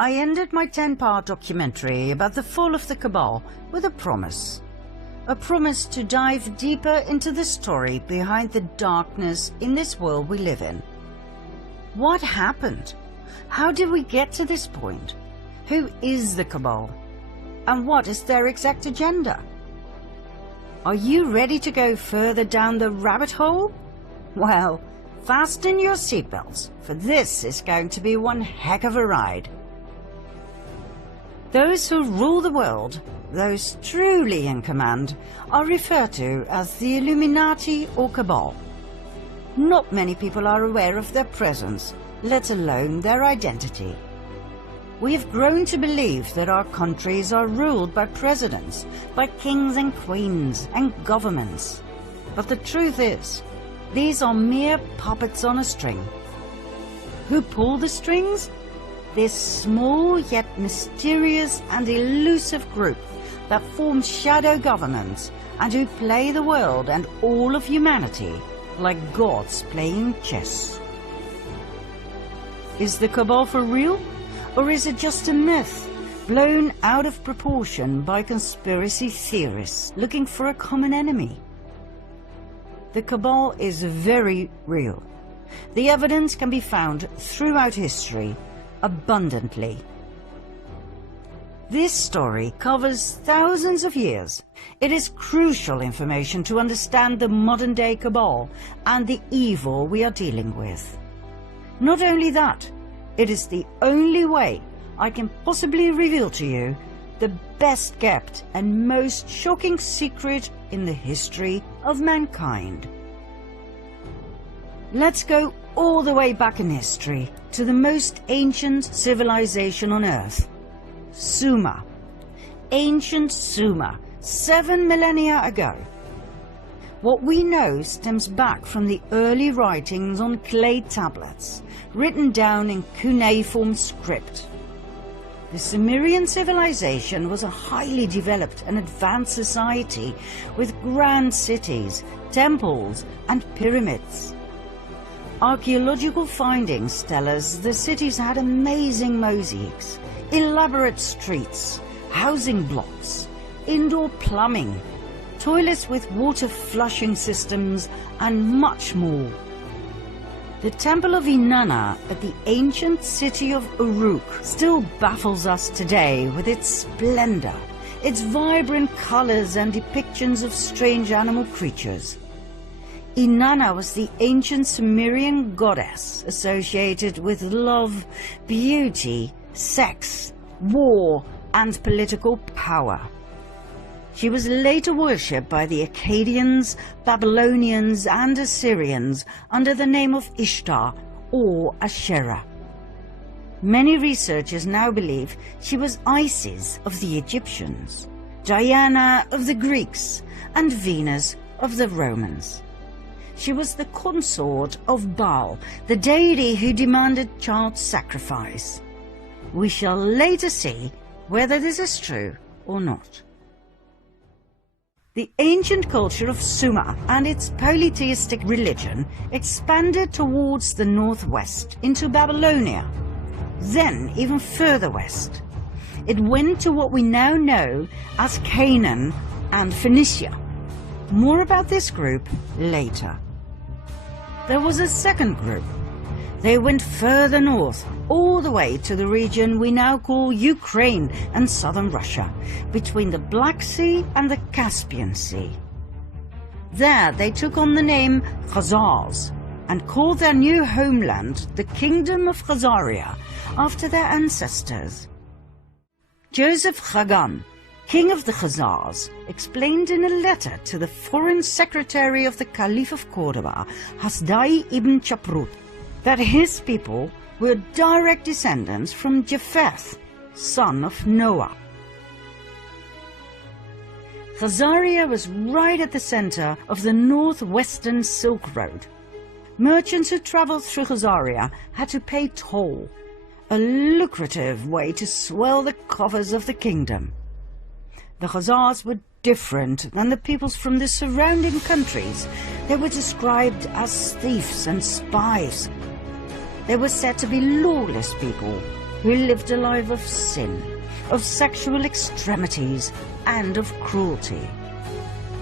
I ended my 10-part documentary about the fall of the Cabal with a promise. A promise to dive deeper into the story behind the darkness in this world we live in. What happened? How did we get to this point? Who is the Cabal? And what is their exact agenda? Are you ready to go further down the rabbit hole? Well, fasten your seatbelts, for this is going to be one heck of a ride. Those who rule the world, those truly in command, are referred to as the Illuminati or Cabal. Not many people are aware of their presence, let alone their identity. We have grown to believe that our countries are ruled by presidents, by kings and queens and governments. But the truth is, these are mere puppets on a string. Who pull the strings? This small yet mysterious and elusive group that forms shadow governments and who play the world and all of humanity like gods playing chess. Is the Cabal for real? Or is it just a myth, blown out of proportion by conspiracy theorists looking for a common enemy? The Cabal is very real. The evidence can be found throughout history, abundantly. This story covers thousands of years. It is crucial information to understand the modern-day Cabal and the evil we are dealing with. Not only that, it is the only way I can possibly reveal to you the best-kept and most shocking secret in the history of mankind. Let's go all the way back in history to the most ancient civilization on Earth, Sumer. Ancient Sumer, 7 millennia ago. What we know stems back from the early writings on clay tablets, written down in cuneiform script. The Sumerian civilization was a highly developed and advanced society with grand cities, temples and pyramids. Archaeological findings tell us the cities had amazing mosaics, elaborate streets, housing blocks, indoor plumbing, toilets with water flushing systems, and much more. The Temple of Inanna at the ancient city of Uruk still baffles us today with its splendor, its vibrant colors and depictions of strange animal creatures. Inanna was the ancient Sumerian goddess associated with love, beauty, sex, war, and political power. She was later worshipped by the Akkadians, Babylonians, and Assyrians under the name of Ishtar or Asherah. Many researchers now believe she was Isis of the Egyptians, Diana of the Greeks, and Venus of the Romans. She was the consort of Baal, the deity who demanded child sacrifice. We shall later see whether this is true or not. The ancient culture of Sumer and its polytheistic religion expanded towards the northwest into Babylonia, then even further west. It went to what we now know as Canaan and Phoenicia. More about this group later. There was a second group. They went further north, all the way to the region we now call Ukraine and southern Russia, between the Black Sea and the Caspian Sea. There they took on the name Khazars and called their new homeland the Kingdom of Khazaria, after their ancestors. Joseph Chagan, king of the Khazars, explained in a letter to the foreign secretary of the Caliph of Cordoba, Hasdai ibn Chaprut, that his people were direct descendants from Japheth, son of Noah. Khazaria was right at the center of the northwestern Silk Road. Merchants who traveled through Khazaria had to pay toll, a lucrative way to swell the coffers of the kingdom. The Khazars were different than the peoples from the surrounding countries. They were described as thieves and spies. They were said to be lawless people, who lived a life of sin, of sexual extremities, and of cruelty.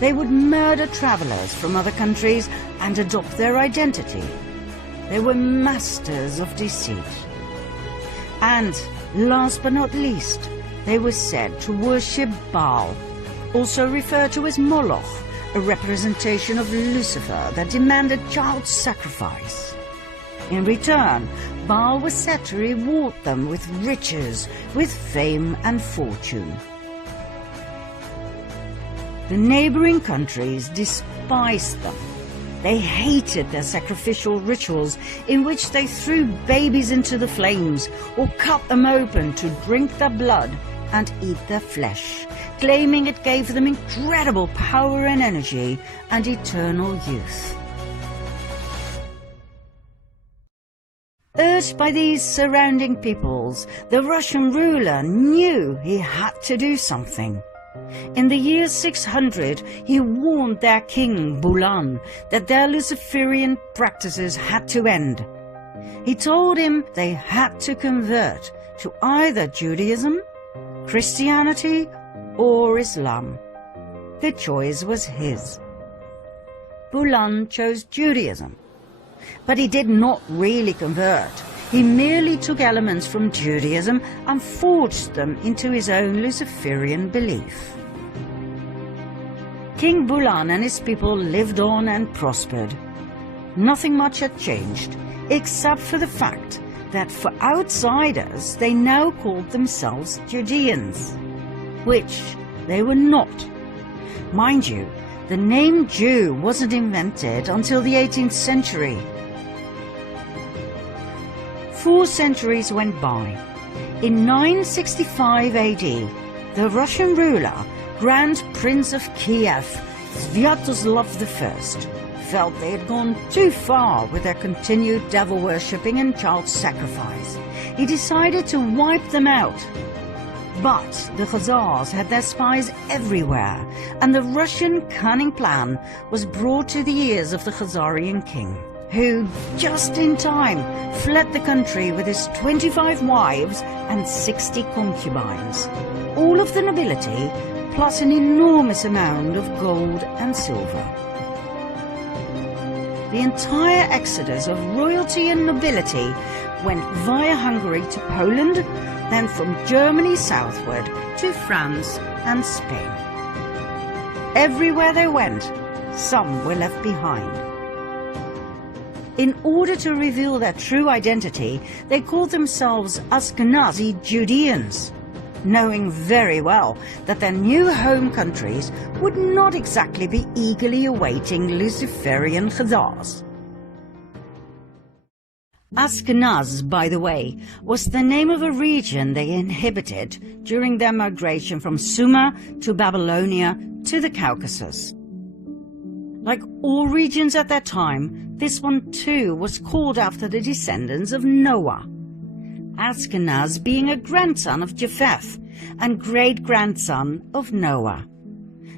They would murder travelers from other countries and adopt their identity. They were masters of deceit. And, last but not least, they were said to worship Baal, also referred to as Moloch, a representation of Lucifer that demanded child sacrifice. In return, Baal was said to reward them with riches, with fame and fortune. The neighboring countries despised them. They hated their sacrificial rituals in which they threw babies into the flames or cut them open to drink their blood and eat their flesh, claiming it gave them incredible power and energy and eternal youth. Urged by these surrounding peoples, the Russian ruler knew he had to do something. In the year 600, he warned their king, Bulan, that their Luciferian practices had to end. He told him they had to convert to either Judaism, Christianity, or Islam. The choice was his. Bulan chose Judaism. But he did not really convert. He merely took elements from Judaism and forged them into his own Luciferian belief. King Bulan and his people lived on and prospered. Nothing much had changed, except for the fact that for outsiders they now called themselves Judeans, which they were not. Mind you, the name Jew wasn't invented until the 18th century. 4 centuries went by. In 965 AD, the Russian ruler, Grand Prince of Kiev, Sviatoslav I, felt they had gone too far with their continued devil-worshipping and child sacrifice. He decided to wipe them out. But the Khazars had their spies everywhere, and the Russian cunning plan was brought to the ears of the Khazarian king, who, just in time, fled the country with his 25 wives and 60 concubines, all of the nobility, plus an enormous amount of gold and silver. The entire exodus of royalty and nobility went via Hungary to Poland, then from Germany southward to France and Spain. Everywhere they went, some were left behind. In order to reveal their true identity, they called themselves Ashkenazi Judeans, knowing very well that their new home countries would not exactly be eagerly awaiting Luciferian Khazars. Ashkenaz, by the way, was the name of a region they inhabited during their migration from Sumer to Babylonia to the Caucasus. Like all regions at that time, this one too was called after the descendants of Noah, Ashkenaz being a grandson of Japheth and great-grandson of Noah.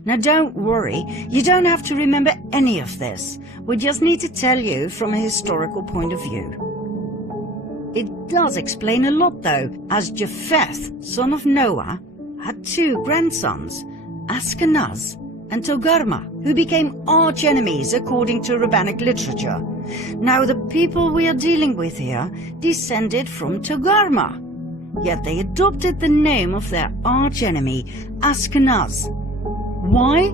Now don't worry, you don't have to remember any of this. We just need to tell you from a historical point of view. It does explain a lot though, as Japheth, son of Noah, had 2 grandsons, Ashkenaz and Togarma, who became arch-enemies according to rabbinic literature. Now the people we are dealing with here descended from Togarma, yet they adopted the name of their arch-enemy, Ashkenaz. Why?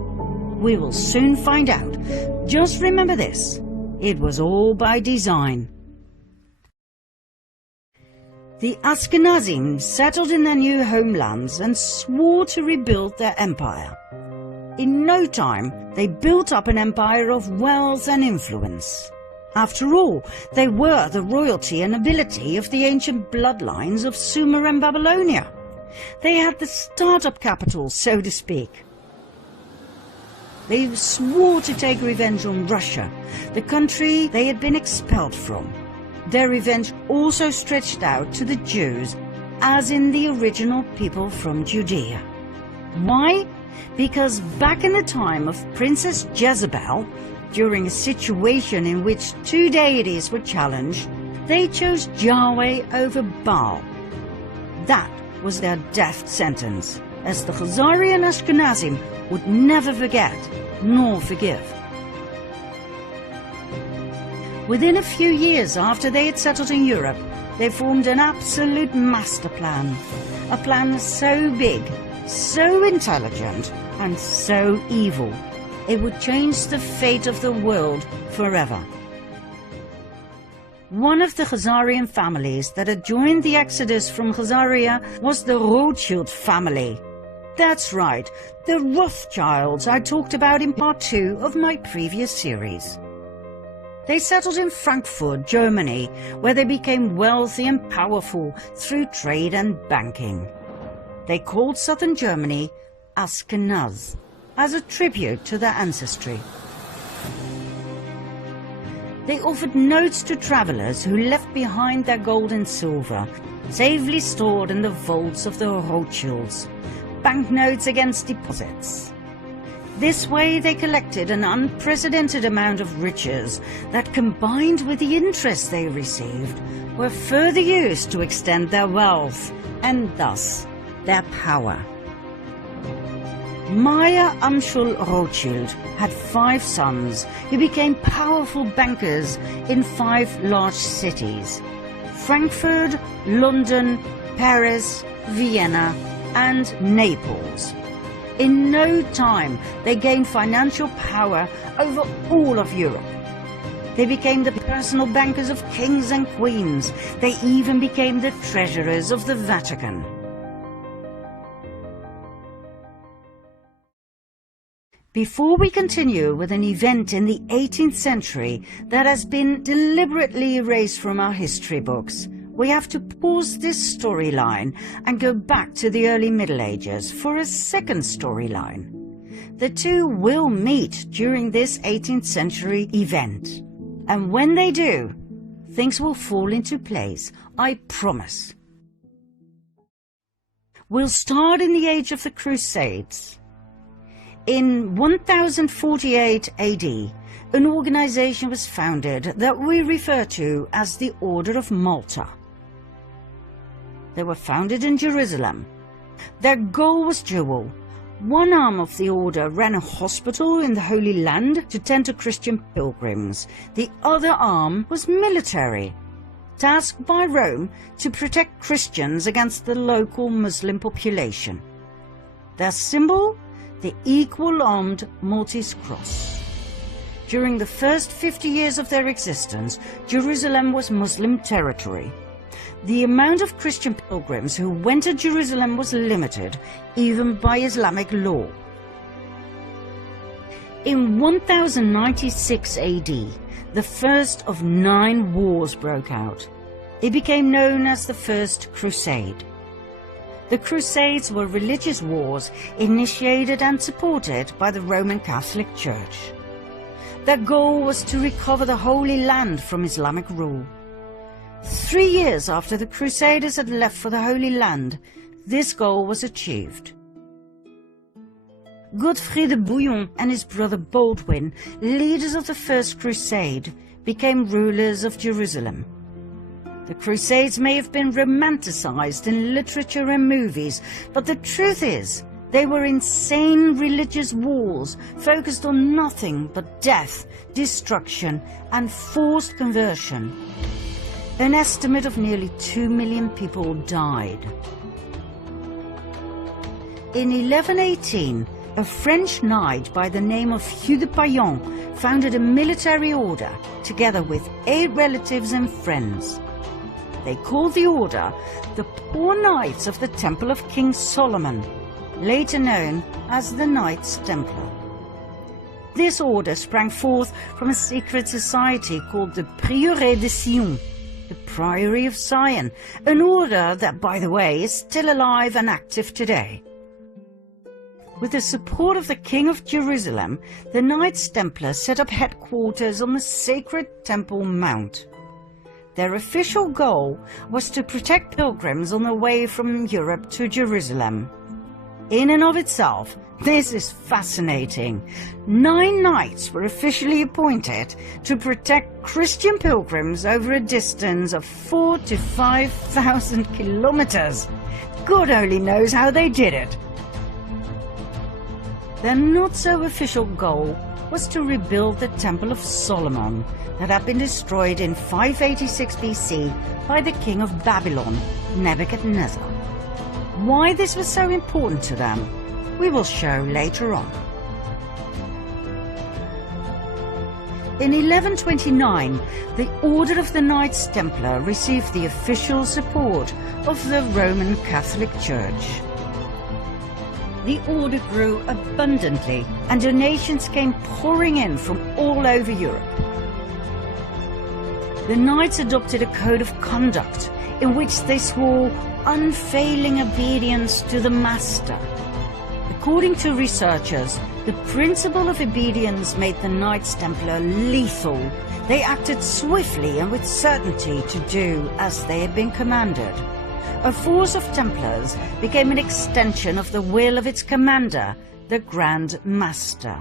We will soon find out. Just remember this, it was all by design. The Ashkenazim settled in their new homelands and swore to rebuild their empire. In no time, they built up an empire of wealth and influence. After all, they were the royalty and nobility of the ancient bloodlines of Sumer and Babylonia. They had the startup capital, so to speak. They swore to take revenge on Russia, the country they had been expelled from. Their revenge also stretched out to the Jews, as in the original people from Judea. Why? Because back in the time of Princess Jezebel, during a situation in which 2 deities were challenged, they chose Yahweh over Baal. That was their death sentence, as the Khazarian Ashkenazim would never forget nor forgive. Within a few years after they had settled in Europe, they formed an absolute master plan. A plan so big, so intelligent, and so evil, it would change the fate of the world forever. One of the Khazarian families that had joined the exodus from Khazaria was the Rothschild family. That's right, the Rothschilds I talked about in part 2 of my previous series. They settled in Frankfurt, Germany, where they became wealthy and powerful through trade and banking. They called southern Germany Ashkenaz, as a tribute to their ancestry. They offered notes to travelers who left behind their gold and silver, safely stored in the vaults of the Rothschilds, banknotes against deposits. This way they collected an unprecedented amount of riches that, combined with the interest they received, were further used to extend their wealth and thus their power. Meyer Amschel Rothschild had 5 sons who became powerful bankers in 5 large cities: Frankfurt, London, Paris, Vienna, and Naples. In no time, they gained financial power over all of Europe. They became the personal bankers of kings and queens. They even became the treasurers of the Vatican. Before we continue with an event in the 18th century that has been deliberately erased from our history books, we have to pause this storyline and go back to the early Middle Ages for a second storyline. The two will meet during this 18th century event. And when they do, things will fall into place, I promise. We'll start in the age of the Crusades. In 1048 AD, an organization was founded that we refer to as the Order of Malta. They were founded in Jerusalem. Their goal was dual. One arm of the order ran a hospital in the Holy Land to tend to Christian pilgrims. The other arm was military, tasked by Rome to protect Christians against the local Muslim population. Their symbol? The equal-armed Maltese cross. During the first 50 years of their existence, Jerusalem was Muslim territory. The amount of Christian pilgrims who went to Jerusalem was limited, even by Islamic law. In 1096 AD, the first of 9 wars broke out. It became known as the First Crusade. The Crusades were religious wars initiated and supported by the Roman Catholic Church. Their goal was to recover the Holy Land from Islamic rule. 3 years after the Crusaders had left for the Holy Land, this goal was achieved. Godfrey de Bouillon and his brother Baldwin, leaders of the First Crusade, became rulers of Jerusalem. The Crusades may have been romanticized in literature and movies, but the truth is, they were insane religious wars focused on nothing but death, destruction, and forced conversion. An estimate of nearly 2 million people died. In 1118, a French knight by the name of Hugh de Payan founded a military order together with 8 relatives and friends. They called the order the Poor Knights of the Temple of King Solomon, later known as the Knights Templar. This order sprang forth from a secret society called the Prieuré de Sion, the Priory of Zion, an order that, by the way, is still alive and active today. With the support of the King of Jerusalem, the Knights Templar set up headquarters on the sacred Temple Mount. Their official goal was to protect pilgrims on their way from Europe to Jerusalem. In and of itself, this is fascinating. 9 knights were officially appointed to protect Christian pilgrims over a distance of 4,000 to 5,000 kilometers. God only knows how they did it. Their not-so-official goal was to rebuild the Temple of Solomon that had been destroyed in 586 BC by the king of Babylon, Nebuchadnezzar. Why this was so important to them, we will show later on. In 1129, the Order of the Knights Templar received the official support of the Roman Catholic Church. The order grew abundantly and donations came pouring in from all over Europe. The Knights adopted a code of conduct in which they swore unfailing obedience to the Master. According to researchers, the principle of obedience made the Knights Templar lethal. They acted swiftly and with certainty to do as they had been commanded. A force of Templars became an extension of the will of its commander, the Grand Master.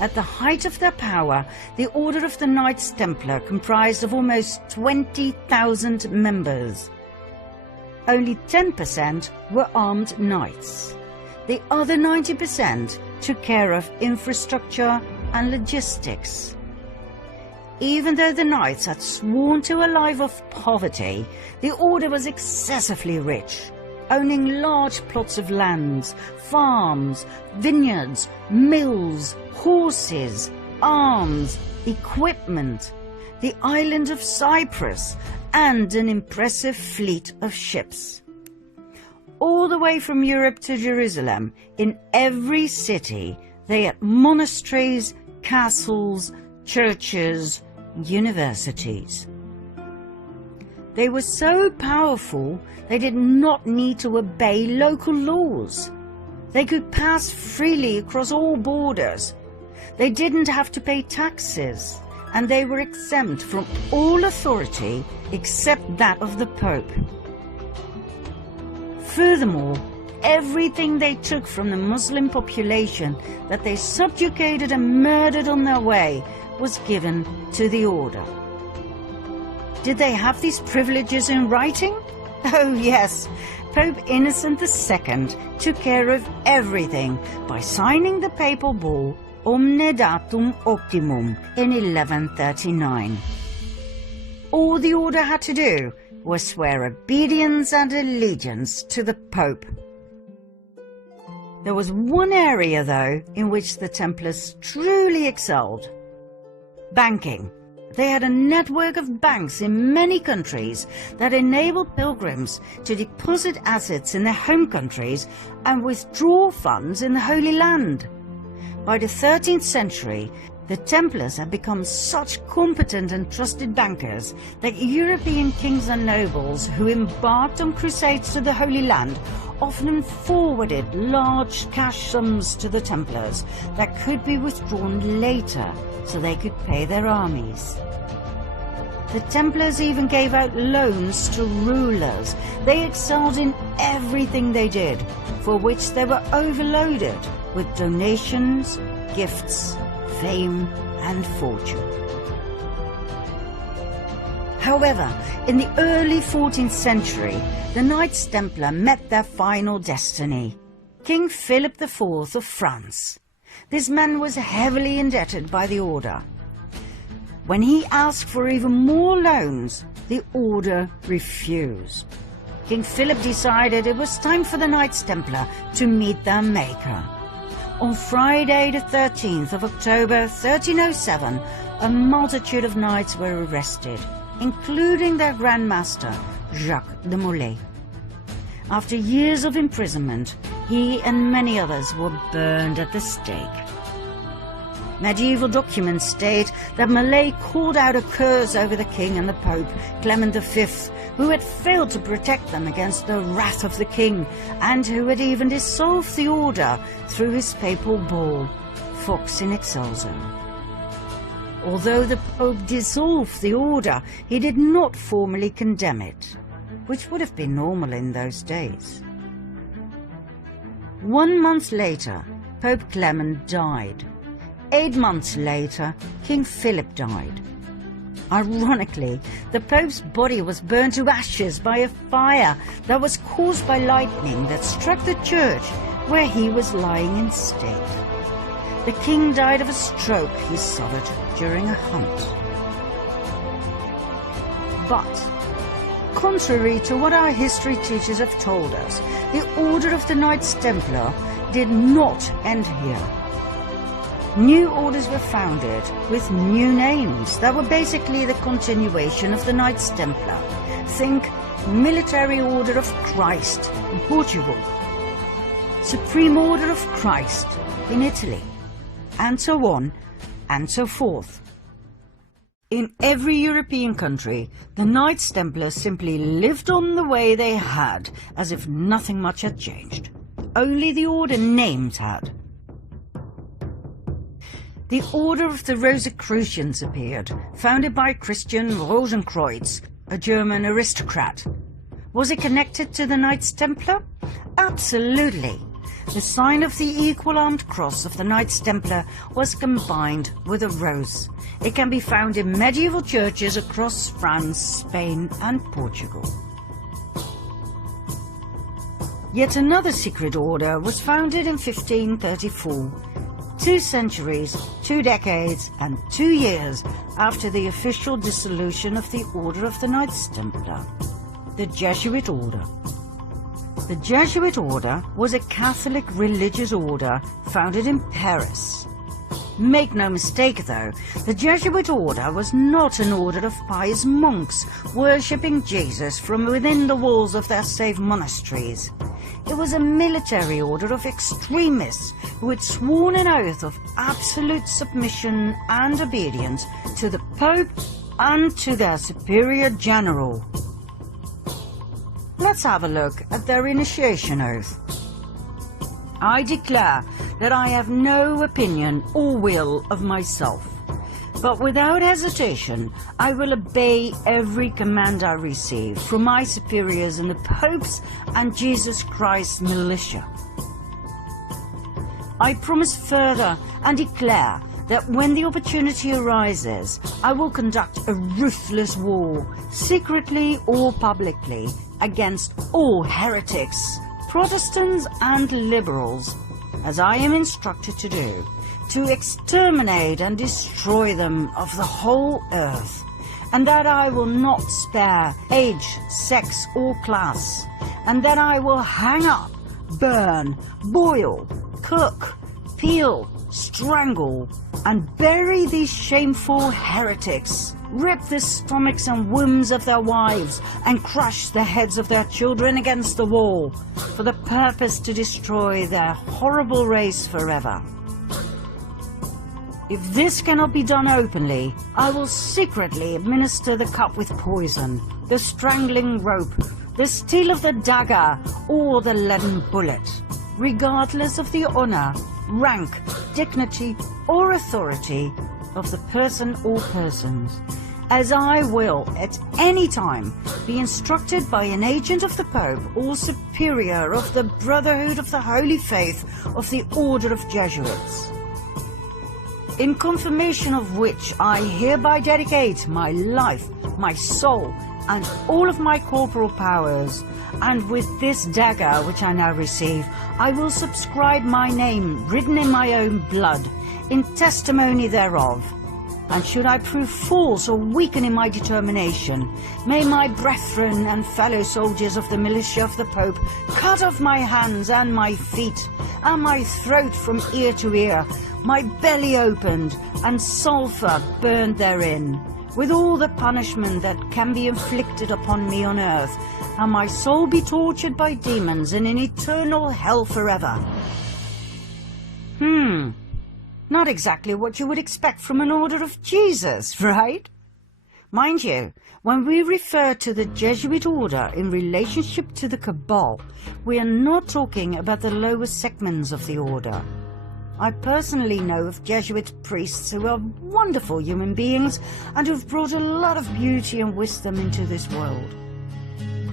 At the height of their power, the Order of the Knights Templar comprised of almost 20,000 members. Only 10% were armed knights. The other 90% took care of infrastructure and logistics. Even though the knights had sworn to a life of poverty, the order was excessively rich, owning large plots of lands, farms, vineyards, mills, horses, arms, equipment, the island of Cyprus, and an impressive fleet of ships. All the way from Europe to Jerusalem, in every city, they had monasteries, castles, churches, universities. They were so powerful they did not need to obey local laws. They could pass freely across all borders. They didn't have to pay taxes, and they were exempt from all authority except that of the Pope. Furthermore, everything they took from the Muslim population that they subjugated and murdered on their way was given to the order. Did they have these privileges in writing? Oh yes, Pope Innocent II took care of everything by signing the papal bull Omne Datum Optimum in 1139. All the order had to do was swear obedience and allegiance to the Pope. There was one area, though, in which the Templars truly excelled: banking. They had a network of banks in many countries that enabled pilgrims to deposit assets in their home countries and withdraw funds in the Holy Land. By the 13th century, the Templars had become such competent and trusted bankers that European kings and nobles who embarked on crusades to the Holy Land often forwarded large cash sums to the Templars that could be withdrawn later so they could pay their armies. The Templars even gave out loans to rulers. They excelled in everything they did, for which they were overloaded with donations, gifts, fame and fortune. However, in the early 14th century, the Knights Templar met their final destiny: King Philip IV of France. This man was heavily indebted by the order. When he asked for even more loans, the order refused. King Philip decided it was time for the Knights Templar to meet their maker. On Friday the 13th of October 1307, a multitude of knights were arrested, including their Grand Master, Jacques de Molay. After years of imprisonment, he and many others were burned at the stake. Medieval documents state that Molay called out a curse over the king and the Pope, Clement V, who had failed to protect them against the wrath of the king, and who had even dissolved the order through his papal bull, Vox in Excelso. Although the Pope dissolved the order, he did not formally condemn it, which would have been normal in those days. 1 month later, Pope Clement died. 8 months later, King Philip died. Ironically, the Pope's body was burned to ashes by a fire that was caused by lightning that struck the church where he was lying in state. The king died of a stroke he suffered during a hunt. But, contrary to what our history teachers have told us, the Order of the Knights Templar did not end here. New orders were founded with new names that were basically the continuation of the Knights Templar. Think Military Order of Christ in Portugal, Supreme Order of Christ in Italy, and so on and so forth. In every European country, the Knights Templar simply lived on the way they had, as if nothing much had changed. Only the order names had. The Order of the Rosicrucians appeared, founded by Christian Rosenkreuz, a German aristocrat. Was it connected to the Knights Templar? Absolutely. The sign of the equal-armed cross of the Knights Templar was combined with a rose. It can be found in medieval churches across France, Spain and Portugal. Yet another secret order was founded in 1534. 2 centuries, 2 decades and 2 years after the official dissolution of the Order of the Knights Templar, the Jesuit Order. The Jesuit Order was a Catholic religious order founded in Paris. Make no mistake though, the Jesuit Order was not an order of pious monks worshipping Jesus from within the walls of their safe monasteries. It was a military order of extremists who had sworn an oath of absolute submission and obedience to the Pope and to their superior general. Let's have a look at their initiation oath. I declare that I have no opinion or will of myself, but without hesitation I will obey every command I receive from my superiors in the Pope's and Jesus Christ's militia. I promise further and declare that when the opportunity arises, I will conduct a ruthless war, secretly or publicly, against all heretics, Protestants and liberals, as I am instructed to do, to exterminate and destroy them of the whole earth, and that I will not spare age, sex or class, and that I will hang up, burn, boil, cook, peel, strangle, and bury these shameful heretics, rip the stomachs and wombs of their wives, and crush the heads of their children against the wall, for the purpose to destroy their horrible race forever. If this cannot be done openly, I will secretly administer the cup with poison, the strangling rope, the steel of the dagger, or the leaden bullet, regardless of the honor, rank, dignity, or authority of the person or persons, as I will at any time be instructed by an agent of the Pope or superior of the Brotherhood of the Holy Faith of the Order of Jesuits. In confirmation of which I hereby dedicate my life, my soul, and all of my corporal powers, and with this dagger which I now receive, I will subscribe my name written in my own blood, in testimony thereof. And should I prove false or weaken in my determination, may my brethren and fellow soldiers of the militia of the Pope cut off my hands and my feet, and my throat from ear to ear, my belly opened, and sulphur burned therein, with all the punishment that can be inflicted upon me on earth, and my soul be tortured by demons in an eternal hell forever. Not exactly what you would expect from an order of Jesus, right? Mind you, when we refer to the Jesuit order in relationship to the Cabal, we are not talking about the lower segments of the order. I personally know of Jesuit priests who are wonderful human beings and who've brought a lot of beauty and wisdom into this world.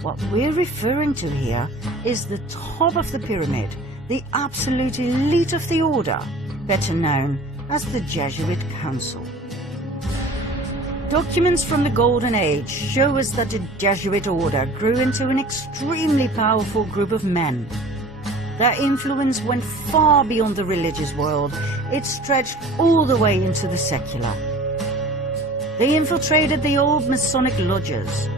What we're referring to here is the top of the pyramid, the absolute elite of the order, better known as the Jesuit Council. Documents from the Golden Age show us that the Jesuit order grew into an extremely powerful group of men. Their influence went far beyond the religious world. It stretched all the way into the secular. They infiltrated the old Masonic lodges.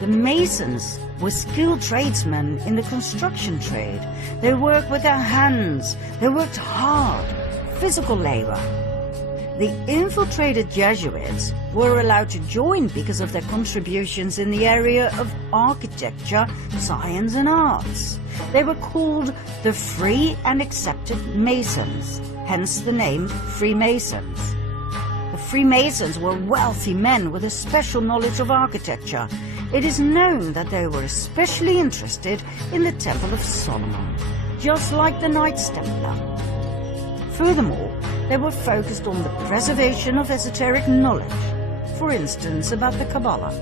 The Masons were skilled tradesmen in the construction trade. They worked with their hands. They worked hard, physical labor. The infiltrated Jesuits were allowed to join because of their contributions in the area of architecture, science and arts. They were called the Free and Accepted Masons, hence the name Freemasons. The Freemasons were wealthy men with a special knowledge of architecture. It is known that they were especially interested in the Temple of Solomon, just like the Knights Templar. Furthermore, they were focused on the preservation of esoteric knowledge, for instance about the Kabbalah.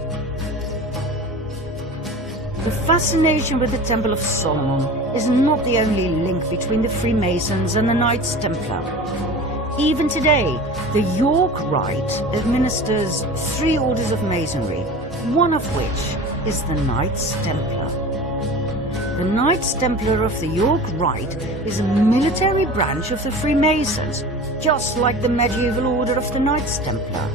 The fascination with the Temple of Solomon is not the only link between the Freemasons and the Knights Templar. Even today, the York Rite administers 3 orders of Masonry, one of which is the Knights Templar. The Knights Templar of the York Rite is a military branch of the Freemasons, just like the medieval order of the Knights Templar.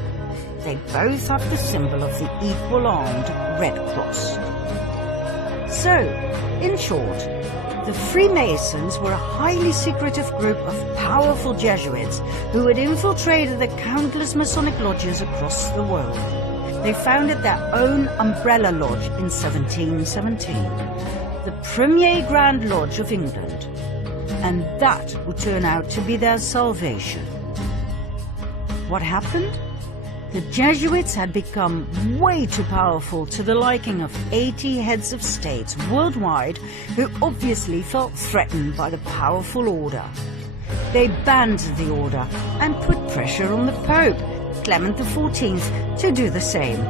They both have the symbol of the equal-armed Red Cross. So, in short, the Freemasons were a highly secretive group of powerful Jesuits who had infiltrated the countless Masonic lodges across the world. They founded their own umbrella lodge in 1717, the Premier Grand Lodge of England, and that would turn out to be their salvation. What happened? The Jesuits had become way too powerful to the liking of 80 heads of states worldwide who obviously felt threatened by the powerful order. They banned the order and put pressure on the Pope, Clement XIV, to do the same.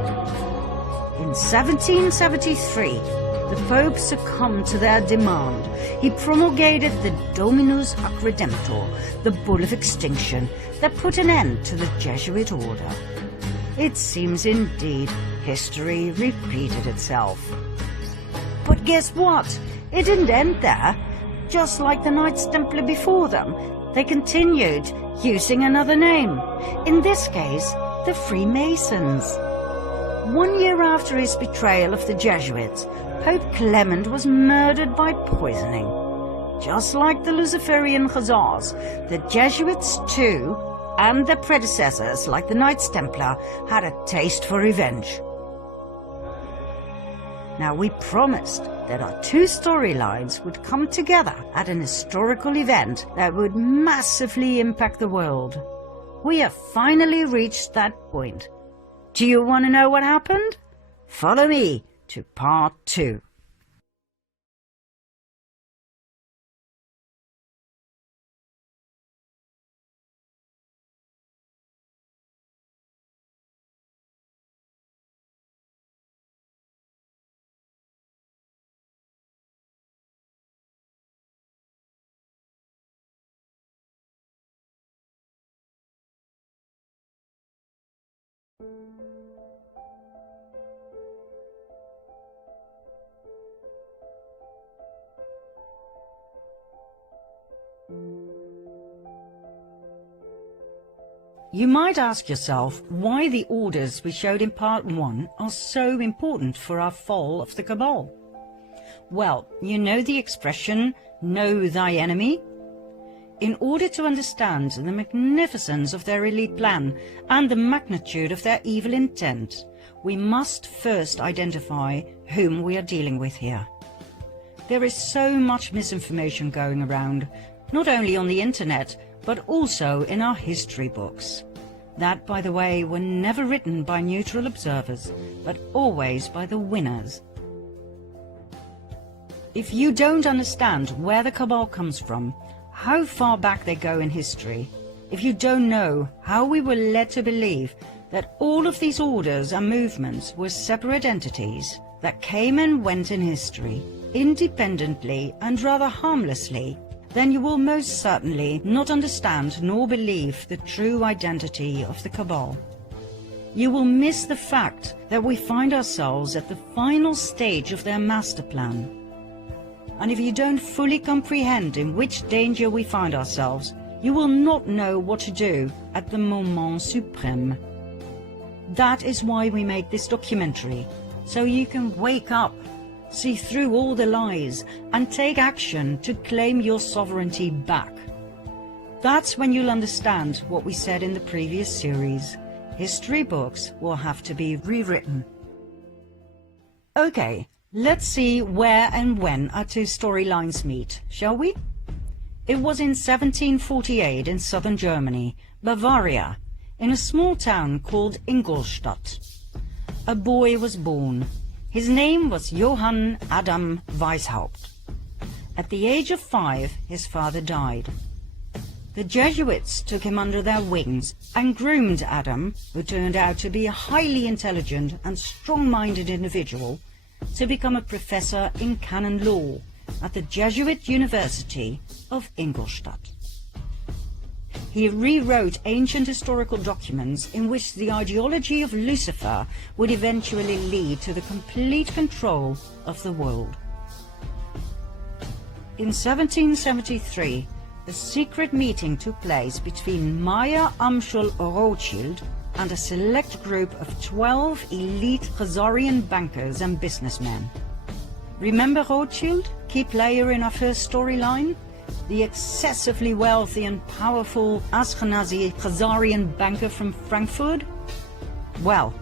In 1773, the Pope succumbed to their demand. He promulgated the Dominus Ac Redemptor, the Bull of Extinction, that put an end to the Jesuit order. It seems indeed history repeated itself. But guess what? It didn't end there. Just like the Knights Templar before them, they continued using another name. In this case, the Freemasons. 1 year after his betrayal of the Jesuits, Pope Clement was murdered by poisoning. Just like the Luciferian Khazars, the Jesuits too, and their predecessors like the Knights Templar, had a taste for revenge. Now we promised that our 2 storylines would come together at an historical event that would massively impact the world. We have finally reached that point. Do you want to know what happened? Follow me to part 2. You might ask yourself why the orders we showed in part 1 are so important for our fall of the Cabal. Well, you know the expression, know thy enemy? In order to understand the magnificence of their elite plan and the magnitude of their evil intent, we must first identify whom we are dealing with here. There is so much misinformation going around, not only on the internet, but also in our history books. That, by the way, were never written by neutral observers, but always by the winners. If you don't understand where the Cabal comes from, how far back they go in history, if you don't know how we were led to believe that all of these orders and movements were separate entities that came and went in history, independently and rather harmlessly, then you will most certainly not understand nor believe the true identity of the Cabal. You will miss the fact that we find ourselves at the final stage of their master plan. And if you don't fully comprehend in which danger we find ourselves, you will not know what to do at the moment suprême. That is why we make this documentary, so you can wake up, see through all the lies, and take action to claim your sovereignty back. That's when you'll understand what we said in the previous series. History books will have to be rewritten. Okay, let's see where and when our two storylines meet, shall we? It was in 1748 in southern Germany, Bavaria, in a small town called Ingolstadt. A boy was born. His name was Johann Adam Weishaupt. At the age of 5, his father died. The Jesuits took him under their wings and groomed Adam, who turned out to be a highly intelligent and strong-minded individual, to become a professor in canon law at the Jesuit University of Ingolstadt. He rewrote ancient historical documents in which the ideology of Lucifer would eventually lead to the complete control of the world. In 1773, a secret meeting took place between Mayer Amschel Rothschild and a select group of 12 elite Khazarian bankers and businessmen. Remember Rothschild, key player in our first storyline? The excessively wealthy and powerful Ashkenazi Khazarian banker from Frankfurt? Well,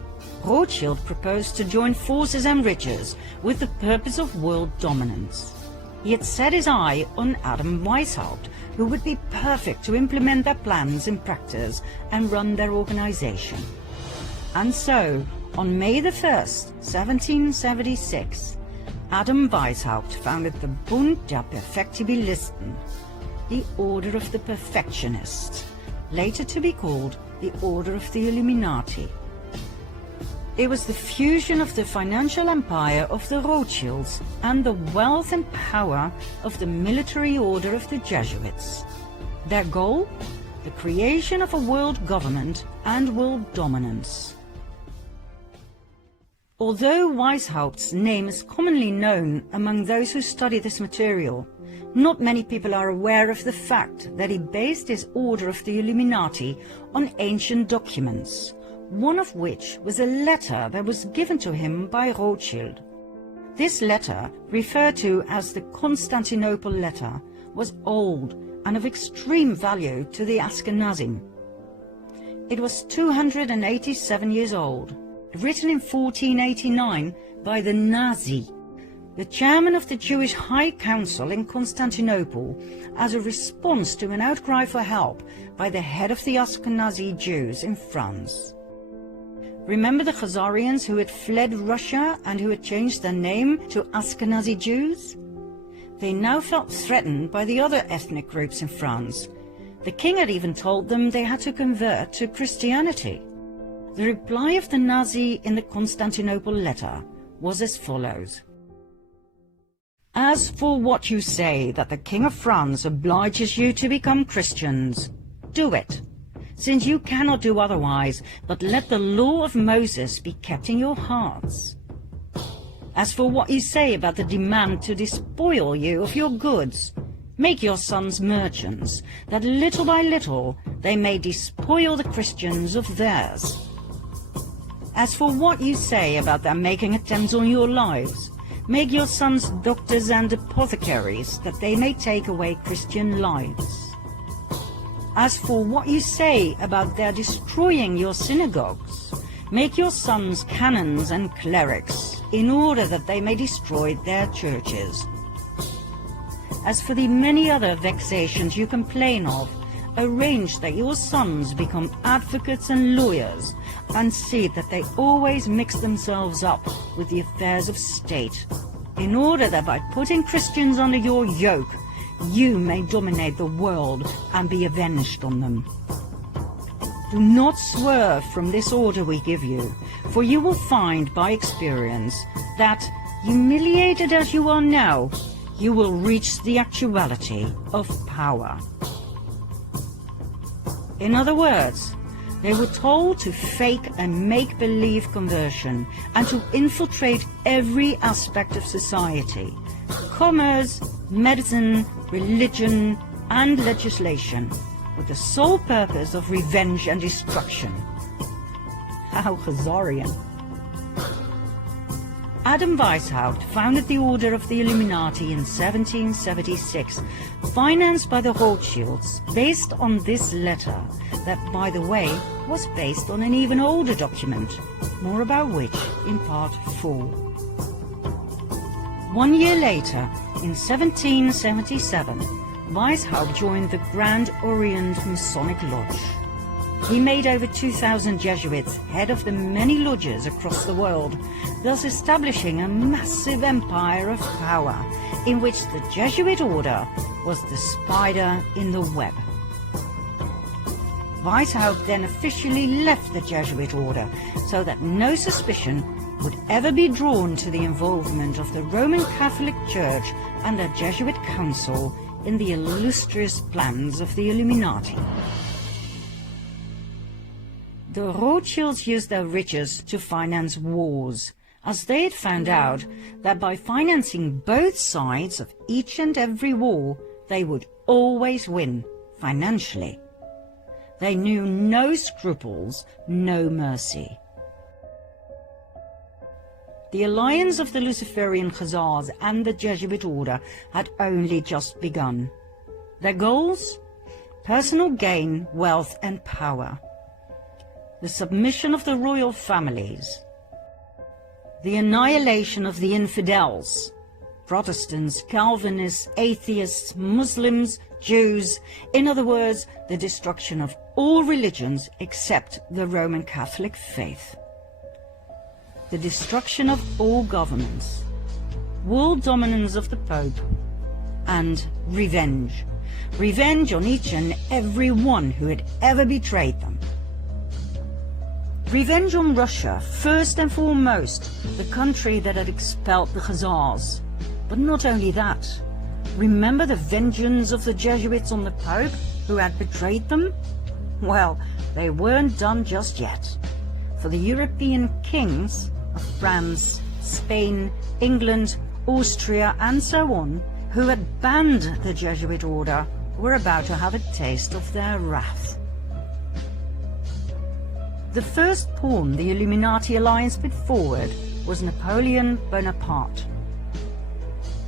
Rothschild proposed to join forces and riches with the purpose of world dominance. He had set his eye on Adam Weishaupt, who would be perfect to implement their plans in practice and run their organization. And so, on May the 1st, 1776, Adam Weishaupt founded the Bund der Perfektibilisten, the Order of the Perfectionists, later to be called the Order of the Illuminati. It was the fusion of the financial empire of the Rothschilds and the wealth and power of the military order of the Jesuits. Their goal? The creation of a world government and world dominance. Although Weishaupt's name is commonly known among those who study this material, not many people are aware of the fact that he based his Order of the Illuminati on ancient documents, one of which was a letter that was given to him by Rothschild. This letter, referred to as the Constantinople letter, was old and of extreme value to the Ashkenazim. It was 287 years old, written in 1489 by the Nazi, the chairman of the Jewish High Council in Constantinople, as a response to an outcry for help by the head of the Ashkenazi Jews in France. Remember the Khazarians who had fled Russia and who had changed their name to Ashkenazi Jews? They now felt threatened by the other ethnic groups in France. The king had even told them they had to convert to Christianity. The reply of the Nazi in the Constantinople letter was as follows. As for what you say that the King of France obliges you to become Christians, do it, since you cannot do otherwise, but let the law of Moses be kept in your hearts. As for what you say about the demand to despoil you of your goods, make your sons merchants, that little by little they may despoil the Christians of theirs. As for what you say about their making attempts on your lives, make your sons doctors and apothecaries, that they may take away Christian lives. As for what you say about their destroying your synagogues, make your sons canons and clerics, in order that they may destroy their churches. As for the many other vexations you complain of, arrange that your sons become advocates and lawyers, and see that they always mix themselves up with the affairs of state, in order that by putting Christians under your yoke, you may dominate the world and be avenged on them. Do not swerve from this order we give you, for you will find by experience that humiliated as you are now, you will reach the actuality of power. In other words, they were told to fake a make-believe conversion and to infiltrate every aspect of society: commerce, medicine, religion, and legislation, with the sole purpose of revenge and destruction. How Khazarian. Adam Weishaupt founded the Order of the Illuminati in 1776, financed by the Rothschilds, based on this letter, that, by the way, was based on an even older document, more about which in part 4. 1 year later, in 1777, Weishaupt joined the Grand Orient Masonic Lodge. He made over 2,000 Jesuits head of the many lodges across the world, thus establishing a massive empire of power, in which the Jesuit order was the spider in the web. Weishaupt then officially left the Jesuit order, so that no suspicion would ever be drawn to the involvement of the Roman Catholic Church and the Jesuit Council in the illustrious plans of the Illuminati. The Rothschilds used their riches to finance wars, as they had found out that by financing both sides of each and every war, they would always win financially. They knew no scruples, no mercy. The alliance of the Luciferian Khazars and the Jesuit order had only just begun. Their goals? Personal gain, wealth and power. The submission of the royal families. The annihilation of the infidels. Protestants, Calvinists, atheists, Muslims, Jews, in other words, the destruction of all religions except the Roman Catholic faith. The destruction of all governments, world dominance of the Pope, and revenge. Revenge on each and every one who had ever betrayed them. Revenge on Russia, first and foremost, the country that had expelled the Khazars. But not only that. Remember the vengeance of the Jesuits on the Pope, who had betrayed them? Well, they weren't done just yet. For the European kings of France, Spain, England, Austria, and so on, who had banned the Jesuit order, were about to have a taste of their wrath. The first pawn the Illuminati alliance put forward was Napoleon Bonaparte.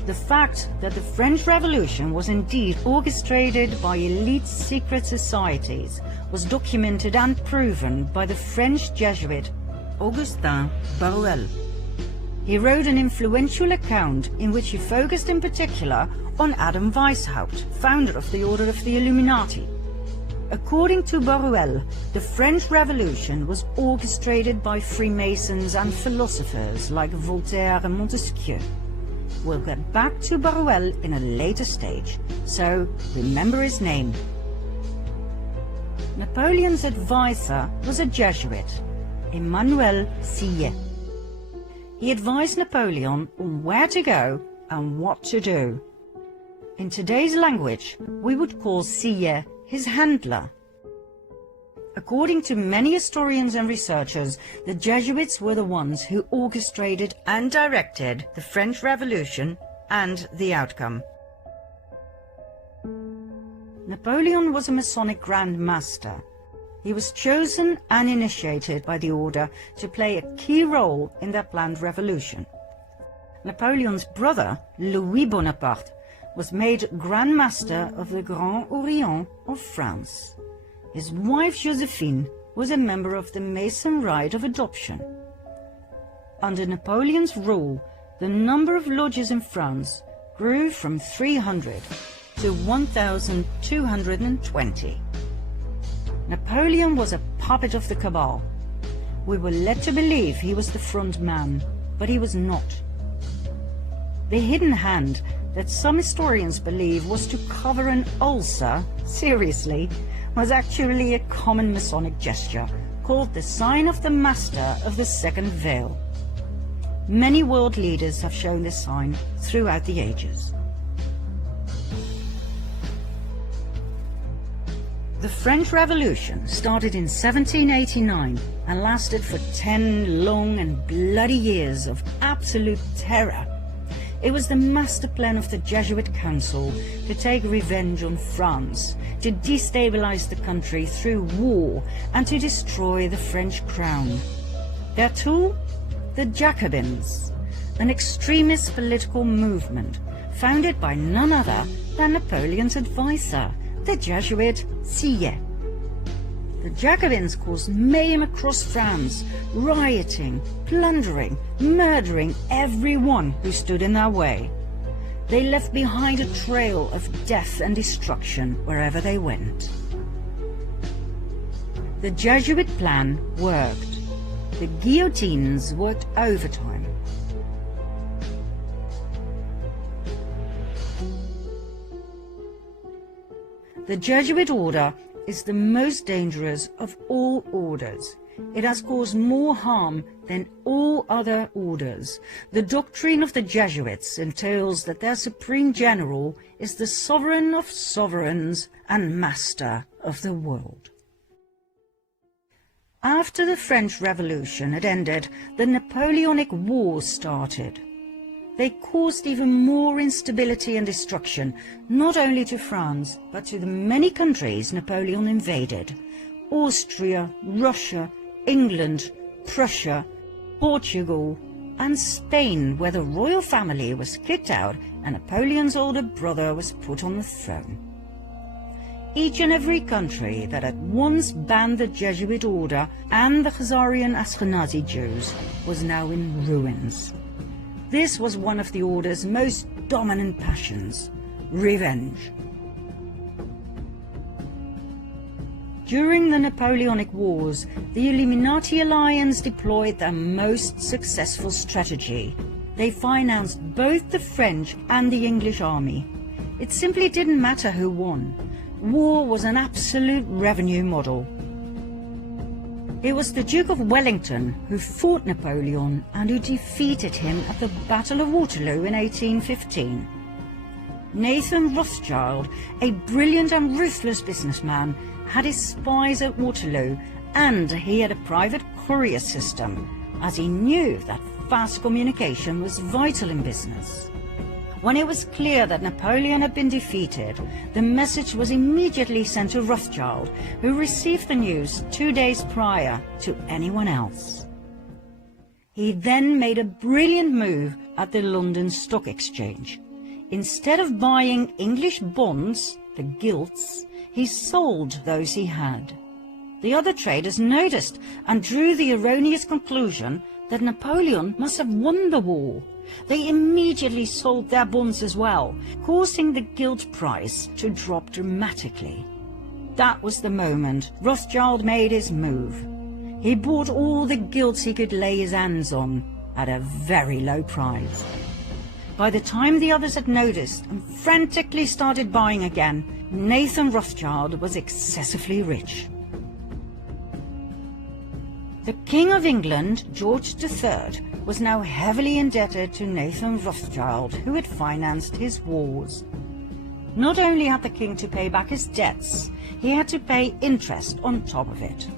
The fact that the French Revolution was indeed orchestrated by elite secret societies was documented and proven by the French Jesuit Augustin Barruel. He wrote an influential account in which he focused in particular on Adam Weishaupt, founder of the Order of the Illuminati. According to Barruel, the French Revolution was orchestrated by Freemasons and philosophers like Voltaire and Montesquieu. We'll get back to Barruel in a later stage, so remember his name. Napoleon's advisor was a Jesuit, Emmanuel Sillet. He advised Napoleon on where to go and what to do. In today's language, we would call Sillet his handler. According to many historians and researchers, the Jesuits were the ones who orchestrated and directed the French Revolution and the outcome. Napoleon was a Masonic Grand Master. He was chosen and initiated by the order to play a key role in their planned revolution. Napoleon's brother, Louis Bonaparte, was made Grand Master of the Grand Orient of France. His wife Josephine was a member of the Mason Rite of Adoption. Under Napoleon's rule, the number of lodges in France grew from 300 to 1,220. Napoleon was a puppet of the cabal. We were led to believe he was the front man, but he was not. The hidden hand that some historians believe was to cover an ulcer, seriously, was actually a common Masonic gesture called the Sign of the Master of the Second Veil. Many world leaders have shown this sign throughout the ages. The French Revolution started in 1789 and lasted for 10 long and bloody years of absolute terror. It was the master plan of the Jesuit Council to take revenge on France, to destabilize the country through war and to destroy the French crown. Their tool? The Jacobins, an extremist political movement founded by none other than Napoleon's advisor, the Jesuit Sieyes. The Jacobins caused mayhem across France, rioting, plundering, murdering everyone who stood in their way. They left behind a trail of death and destruction wherever they went. The Jesuit plan worked. The guillotines worked overtime. The Jesuit order is the most dangerous of all orders. It has caused more harm than all other orders. The doctrine of the Jesuits entails that their supreme general is the sovereign of sovereigns and master of the world. After the French Revolution had ended, the Napoleonic Wars started. They caused even more instability and destruction, not only to France, but to the many countries Napoleon invaded: Austria, Russia, England, Prussia, Portugal, and Spain, where the royal family was kicked out and Napoleon's older brother was put on the throne. Each and every country that had once banned the Jesuit order and the Khazarian Ashkenazi Jews was now in ruins. This was one of the order's most dominant passions: revenge. During the Napoleonic Wars, the Illuminati alliance deployed their most successful strategy. They financed both the French and the English army. It simply didn't matter who won. War was an absolute revenue model. It was the Duke of Wellington who fought Napoleon and who defeated him at the Battle of Waterloo in 1815. Nathan Rothschild, a brilliant and ruthless businessman, had his spies at Waterloo, and he had a private courier system, as he knew that fast communication was vital in business. When it was clear that Napoleon had been defeated, the message was immediately sent to Rothschild, who received the news 2 days prior to anyone else. He then made a brilliant move at the London Stock Exchange. Instead of buying English bonds, the gilts, he sold those he had. The other traders noticed and drew the erroneous conclusion that Napoleon must have won the war. They immediately sold their bonds as well, causing the gilt price to drop dramatically. That was the moment Rothschild made his move. He bought all the gilts he could lay his hands on at a very low price. By the time the others had noticed and frantically started buying again, Nathan Rothschild was excessively rich. The King of England, George III, was now heavily indebted to Nathan Rothschild, who had financed his wars. Not only had the king to pay back his debts, he had to pay interest on top of it.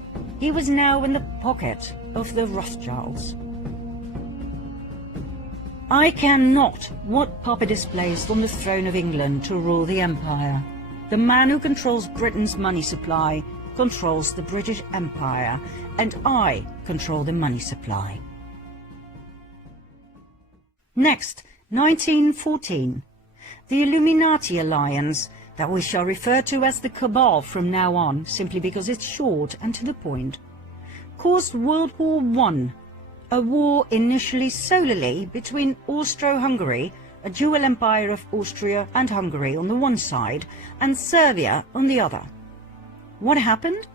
He was now in the pocket of the Rothschilds. I care not what puppet is placed on the throne of England to rule the empire. The man who controls Britain's money supply controls the British Empire, and I control the money supply. Next, 1914. The Illuminati alliance, that we shall refer to as the Cabal from now on, simply because it's short and to the point, caused World War I, a war initially solely between Austro-Hungary, a dual empire of Austria and Hungary on the one side, and Serbia on the other. What happened?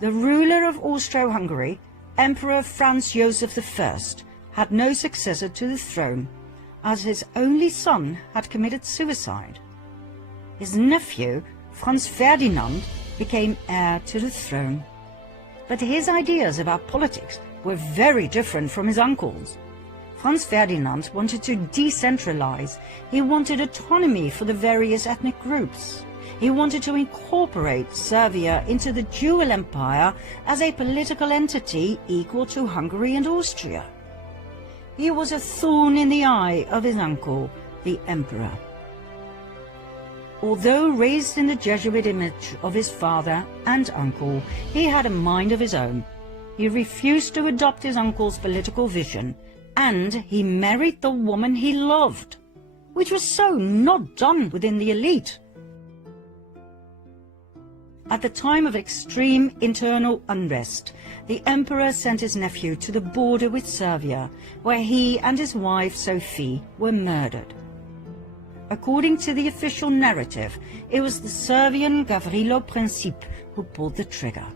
The ruler of Austro-Hungary, Emperor Franz Joseph I, had no successor to the throne, as his only son had committed suicide. His nephew, Franz Ferdinand, became heir to the throne. But his ideas about politics were very different from his uncle's. Franz Ferdinand wanted to decentralize. He wanted autonomy for the various ethnic groups. He wanted to incorporate Serbia into the Dual Empire as a political entity equal to Hungary and Austria. He was a thorn in the eye of his uncle, the Emperor. Although raised in the Jesuit image of his father and uncle, he had a mind of his own. He refused to adopt his uncle's political vision, and he married the woman he loved, which was so not done within the elite. At the time of extreme internal unrest, the Emperor sent his nephew to the border with Serbia, where he and his wife Sophie were murdered. According to the official narrative, it was the Serbian Gavrilo Princip who pulled the trigger,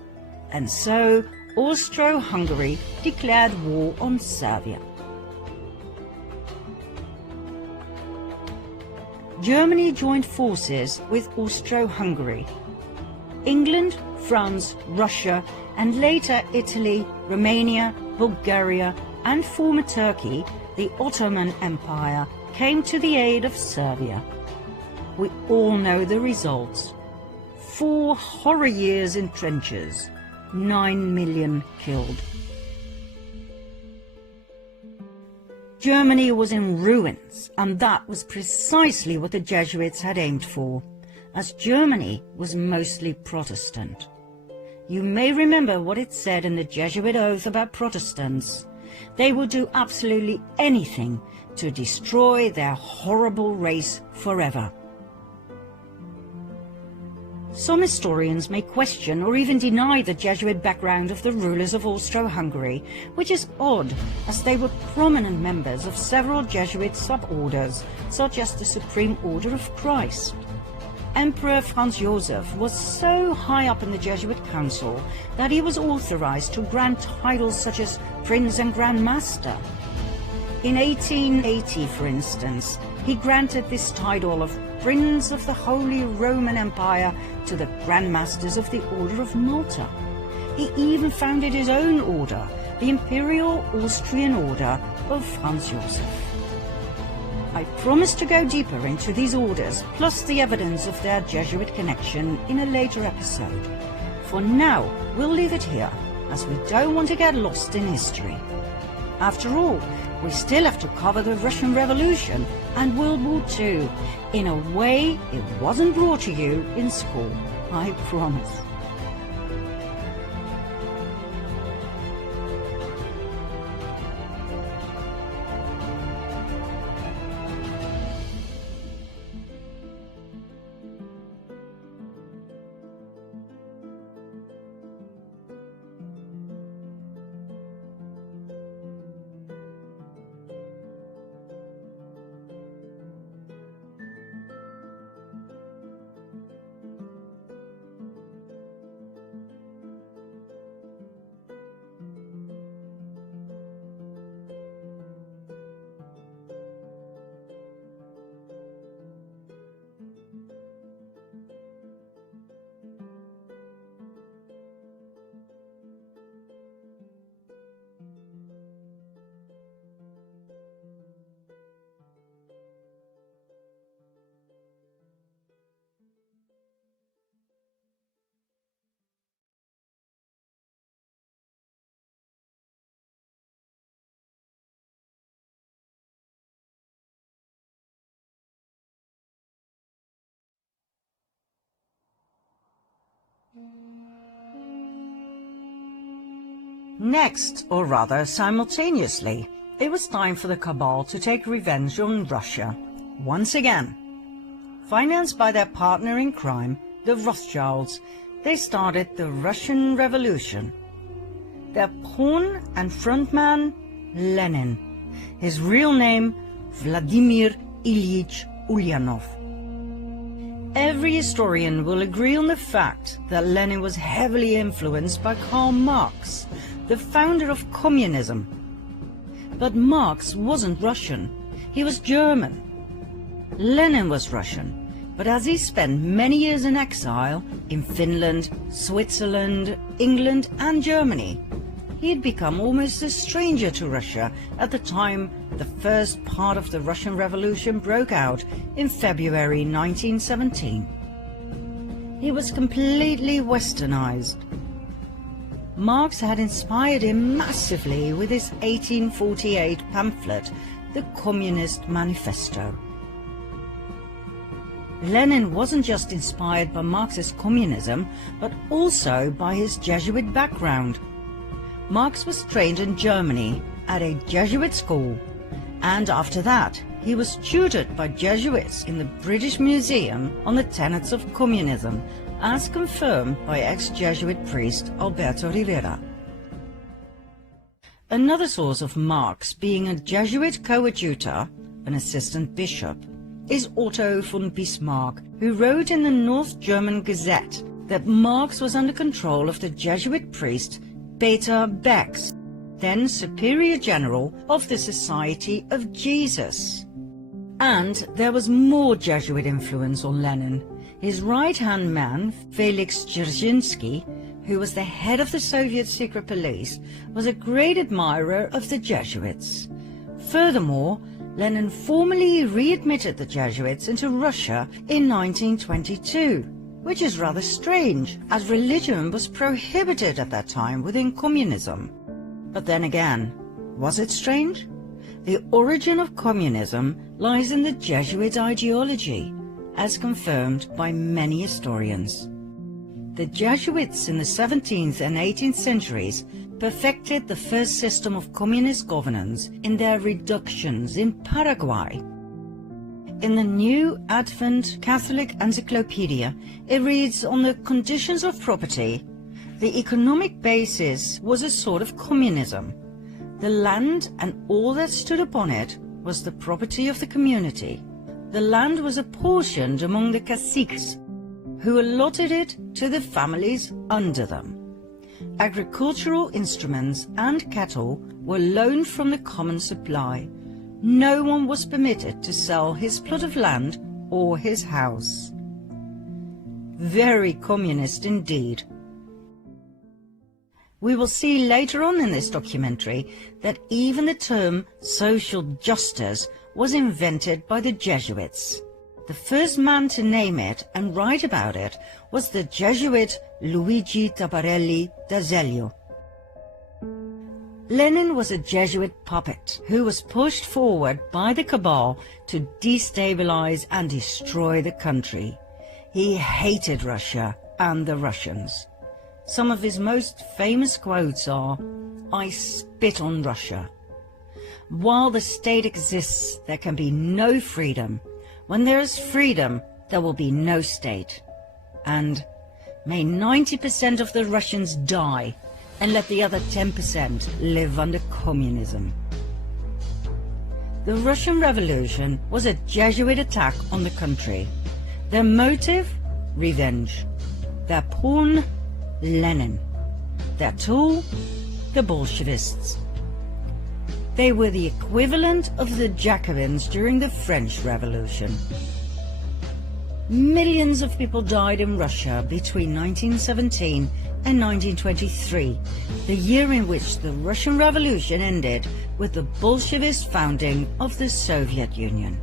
and so Austro-Hungary declared war on Serbia. Germany joined forces with Austro-Hungary. England, France, Russia, and later Italy, Romania, Bulgaria, and former Turkey, the Ottoman Empire, came to the aid of Serbia. We all know the results. 4 horror years in trenches, 9 million killed. Germany was in ruins, and that was precisely what the Jesuits had aimed for, as Germany was mostly Protestant. You may remember what it said in the Jesuit oath about Protestants. They would do absolutely anything to destroy their horrible race forever. Some historians may question or even deny the Jesuit background of the rulers of Austro-Hungary, which is odd, as they were prominent members of several Jesuit suborders, such as the Supreme Order of Christ. Emperor Franz Joseph was so high up in the Jesuit council that he was authorized to grant titles such as Prince and Grand Master. In 1880, for instance, he granted this title of Prince of the Holy Roman Empire to the Grand Masters of the Order of Malta. He even founded his own order, the Imperial Austrian Order of Franz Joseph. I promise to go deeper into these orders, plus the evidence of their Jesuit connection, in a later episode. For now, we'll leave it here, as we don't want to get lost in history. After all, we still have to cover the Russian Revolution and World War II, in a way it wasn't brought to you in school, I promise. Next, or rather simultaneously, it was time for the Cabal to take revenge on Russia, once again. Financed by their partner in crime, the Rothschilds, they started the Russian Revolution. Their pawn and frontman, Lenin. His real name, Vladimir Ilyich Ulyanov. Every historian will agree on the fact that Lenin was heavily influenced by Karl Marx, the founder of communism. But Marx wasn't Russian, he was German. Lenin was Russian, but as he spent many years in exile in Finland, Switzerland, England and Germany, he had become almost a stranger to Russia at the time the first part of the Russian Revolution broke out in February 1917. He was completely westernized. Marx had inspired him massively with his 1848 pamphlet, The Communist Manifesto. Lenin wasn't just inspired by Marxist communism, but also by his Jesuit background. Marx was trained in Germany at a Jesuit school, and after that he was tutored by Jesuits in the British Museum on the tenets of communism, as confirmed by ex-Jesuit priest Alberto Rivera. Another source of Marx being a Jesuit coadjutor, an assistant bishop, is Otto von Bismarck, who wrote in the North German Gazette that Marx was under control of the Jesuit priest Peter Becks, then Superior General of the Society of Jesus. And there was more Jesuit influence on Lenin. His right-hand man, Felix Dzerzhinsky, who was the head of the Soviet secret police, was a great admirer of the Jesuits. Furthermore, Lenin formally readmitted the Jesuits into Russia in 1922, which is rather strange, as religion was prohibited at that time within communism. But then again, was it strange? The origin of communism lies in the Jesuit ideology, as confirmed by many historians. The Jesuits in the 17th and 18th centuries perfected the first system of communist governance in their reductions in Paraguay. In the New Advent Catholic Encyclopedia, it reads, on the conditions of property, the economic basis was a sort of communism. The land and all that stood upon it was the property of the community. The land was apportioned among the caciques, who allotted it to the families under them. Agricultural instruments and cattle were loaned from the common supply. No one was permitted to sell his plot of land or his house. Very communist indeed. We will see later on in this documentary that even the term social justice was invented by the Jesuits. The first man to name it and write about it was the Jesuit Luigi Tabarelli d'Azeglio. Lenin was a Jesuit puppet who was pushed forward by the cabal to destabilize and destroy the country. He hated Russia and the Russians. Some of his most famous quotes are, "I spit on Russia. While the state exists, there can be no freedom. When there is freedom, there will be no state." And, "May 90% of the Russians die, and let the other 10% live under communism." The Russian Revolution was a Jesuit attack on the country. Their motive? Revenge. Their pawn? Lenin. Their tool? The Bolshevists. They were the equivalent of the Jacobins during the French Revolution. Millions of people died in Russia between 1917 and 1923, the year in which the Russian Revolution ended with the Bolshevist founding of the Soviet Union.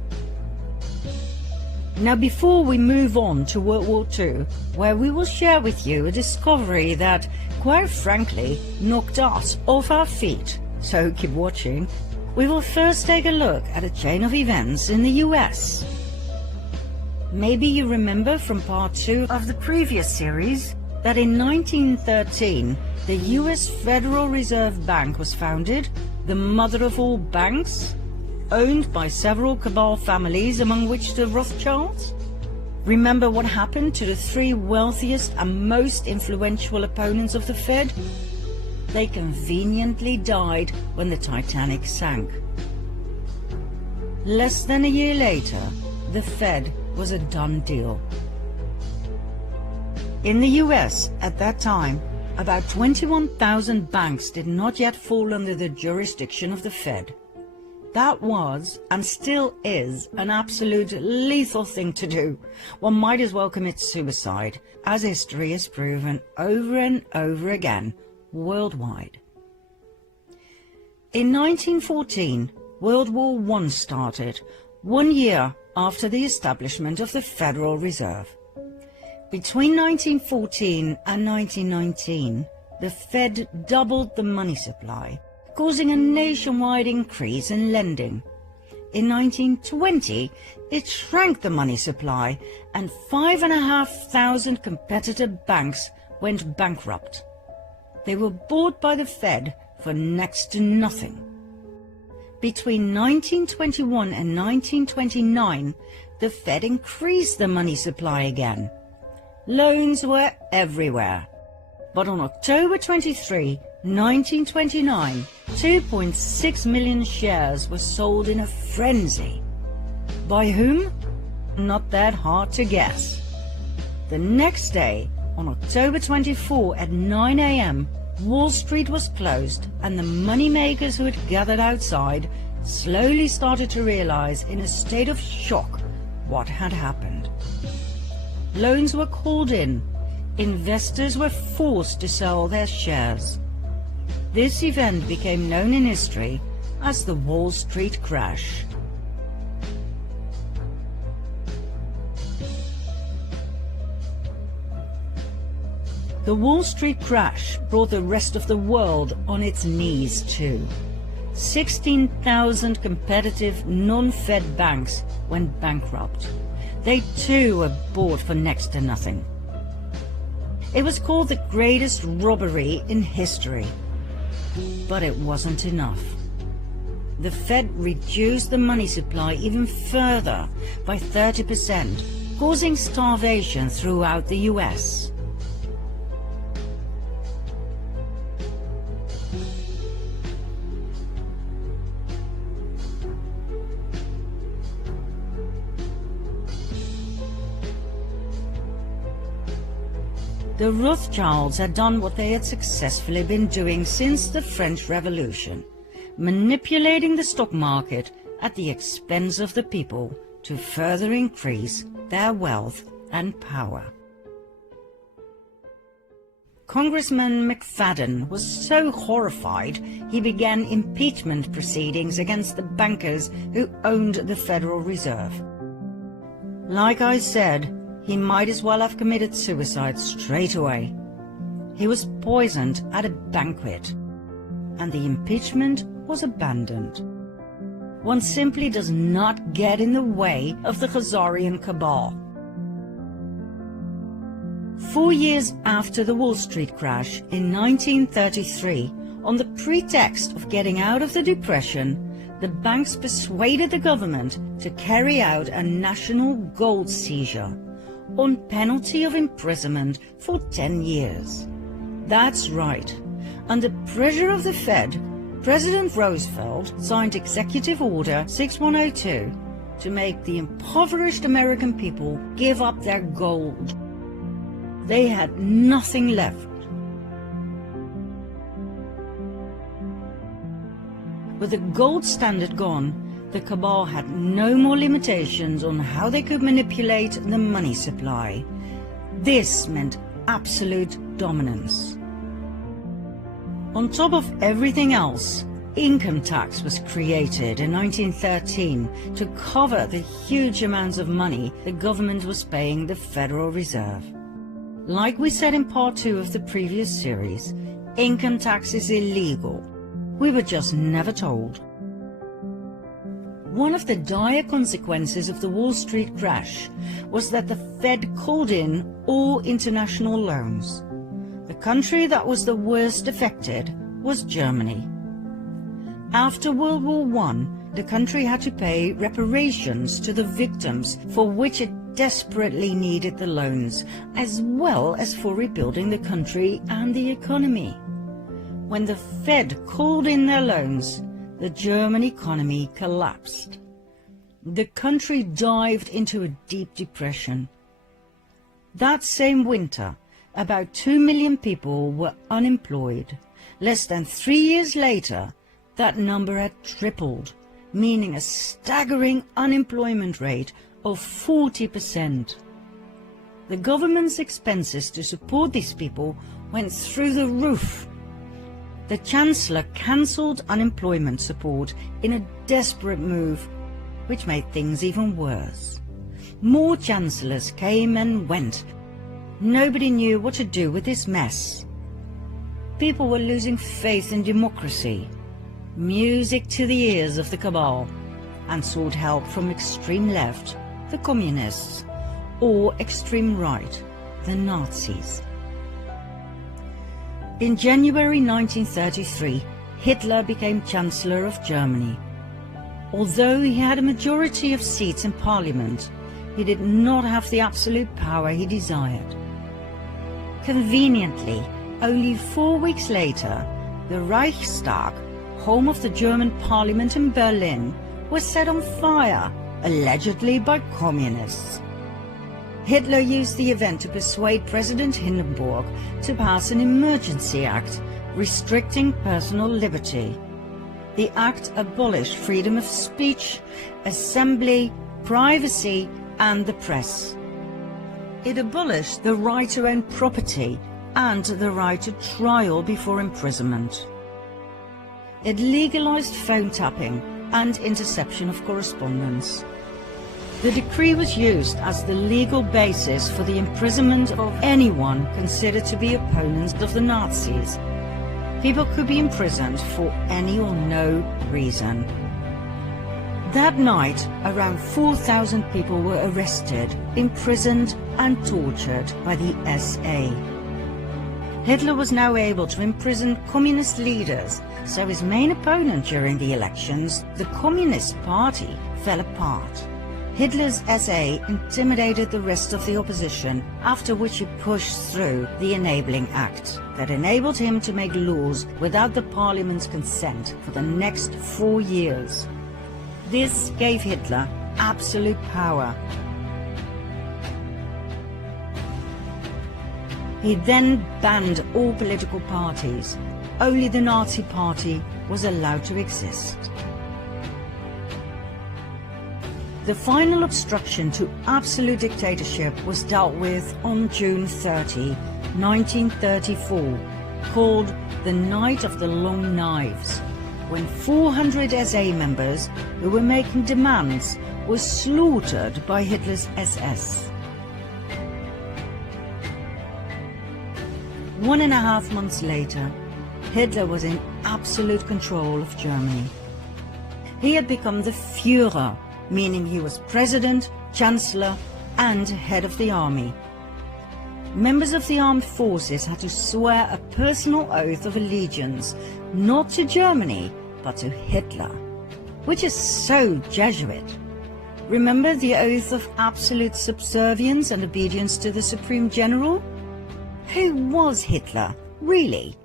Now, before we move on to World War II, where we will share with you a discovery that, quite frankly, knocked us off our feet, so keep watching, we will first take a look at a chain of events in the US. Maybe you remember from part 2 of the previous series that in 1913 the US Federal Reserve Bank was founded, the mother of all banks, owned by several cabal families, among which the Rothschilds. Remember what happened to the 3 wealthiest and most influential opponents of the Fed? They conveniently died when the Titanic sank. Less than a year later, the Fed was a done deal. In the US at that time, about 21,000 banks did not yet fall under the jurisdiction of the Fed. That was, and still is, an absolute lethal thing to do. One might as well commit suicide, as history has proven over and over again, worldwide. In 1914, World War I started, 1 year after the establishment of the Federal Reserve. Between 1914 and 1919, the Fed doubled the money supply, causing a nationwide increase in lending. In 1920, it shrank the money supply, and 5,500 competitor banks went bankrupt. They were bought by the Fed for next to nothing. Between 1921 and 1929, the Fed increased the money supply again. Loans were everywhere. But on October 23, 1929, 2.6 million shares were sold in a frenzy. By whom? Not that hard to guess. The next day, on October 24 at 9 a.m., Wall Street was closed, and the moneymakers who had gathered outside slowly started to realize in a state of shock what had happened. Loans were called in. Investors were forced to sell their shares. This event became known in history as the Wall Street crash. The Wall Street crash brought the rest of the world on its knees too. 16,000 competitive non-Fed banks went bankrupt. They too were bought for next to nothing. It was called the greatest robbery in history. But it wasn't enough. The Fed reduced the money supply even further by 30%, causing starvation throughout the US. The Rothschilds had done what they had successfully been doing since the French Revolution, manipulating the stock market at the expense of the people to further increase their wealth and power. Congressman McFadden was so horrified he began impeachment proceedings against the bankers who owned the Federal Reserve. Like I said, he might as well have committed suicide straight away. He was poisoned at a banquet, and the impeachment was abandoned. One simply does not get in the way of the Khazarian cabal. 4 years after the Wall Street crash in 1933, on the pretext of getting out of the Depression, the banks persuaded the government to carry out a national gold seizure on penalty of imprisonment for 10 years. That's right. Under pressure of the Fed, President Roosevelt signed Executive Order 6102 to make the impoverished American people give up their gold. They had nothing left. With the gold standard gone, the cabal had no more limitations on how they could manipulate the money supply. This meant absolute dominance. On top of everything else, income tax was created in 1913 to cover the huge amounts of money the government was paying the Federal Reserve. Like we said in part 2 of the previous series, income tax is illegal. We were just never told. One of the dire consequences of the Wall Street crash was that the Fed called in all international loans. The country that was the worst affected was Germany. After World War I, the country had to pay reparations to the victims, for which it desperately needed the loans, as well as for rebuilding the country and the economy. When the Fed called in their loans, the German economy collapsed. The country dived into a deep depression. That same winter, about 2 million people were unemployed. Less than 3 years later, that number had tripled, meaning a staggering unemployment rate of 40%. The government's expenses to support these people went through the roof. the Chancellor cancelled unemployment support in a desperate move, which made things even worse. More chancellors came and went. Nobody knew what to do with this mess. People were losing faith in democracy, music to the ears of the cabal, and sought help from extreme left, the communists, or extreme right, the Nazis. In January 1933, Hitler became Chancellor of Germany. Although he had a majority of seats in Parliament, he did not have the absolute power he desired. Conveniently, only 4 weeks later, the Reichstag, home of the German Parliament in Berlin, was set on fire, allegedly by communists. Hitler used the event to persuade President Hindenburg to pass an emergency act restricting personal liberty. The act abolished freedom of speech, assembly, privacy, and the press. It abolished the right to own property and the right to trial before imprisonment. It legalized phone tapping and interception of correspondence. The decree was used as the legal basis for the imprisonment of anyone considered to be opponents of the Nazis. People could be imprisoned for any or no reason. That night, around 4,000 people were arrested, imprisoned and tortured by the SA. Hitler was now able to imprison communist leaders, so his main opponent during the elections, the Communist Party, fell apart. Hitler's SA intimidated the rest of the opposition, after which he pushed through the Enabling Act that enabled him to make laws without the parliament's consent for the next 4 years. This gave Hitler absolute power. He then banned all political parties. Only the Nazi Party was allowed to exist. The final obstruction to absolute dictatorship was dealt with on June 30, 1934, called the Night of the Long Knives, when 400 SA members who were making demands were slaughtered by Hitler's SS. 1.5 months later, Hitler was in absolute control of Germany. He had become the Führer, meaning he was president, chancellor, and head of the army. Members of the armed forces had to swear a personal oath of allegiance, not to Germany, but to Hitler, which is so Jesuit. Remember the oath of absolute subservience and obedience to the Supreme General? Who was Hitler, really?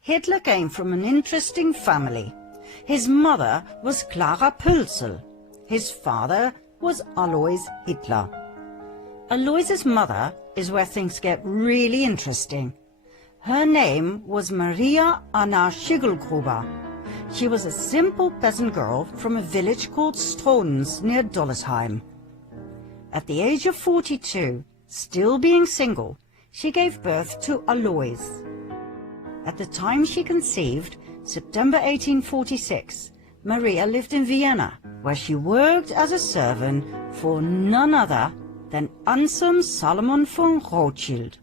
Hitler came from an interesting family. His mother was Clara Pölzl. His father was Alois Hitler. Alois's mother is where things get really interesting. Her name was Maria Anna Schicklgruber. She was a simple peasant girl from a village called Strons near Dollersheim. At the age of 42, still being single, she gave birth to Alois. At the time she conceived, September 1846, Maria lived in Vienna, where she worked as a servant for none other than Anselm Salomon von Rothschild.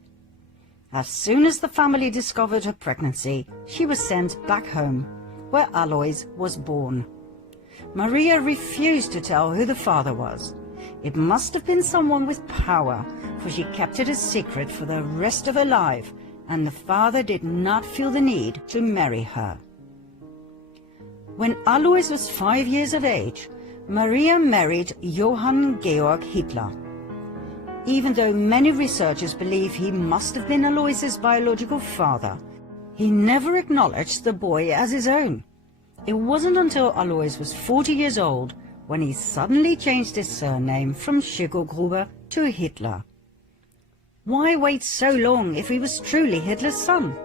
As soon as the family discovered her pregnancy, she was sent back home, where Alois was born. Maria refused to tell who the father was. It must have been someone with power, for she kept it a secret for the rest of her life, and the father did not feel the need to marry her. When Alois was 5 years of age, Maria married Johann Georg Hitler. Even though many researchers believe he must have been Alois's biological father, he never acknowledged the boy as his own. It wasn't until Alois was 40 years old when he suddenly changed his surname from Schicklgruber to Hitler. Why wait so long if he was truly Hitler's son?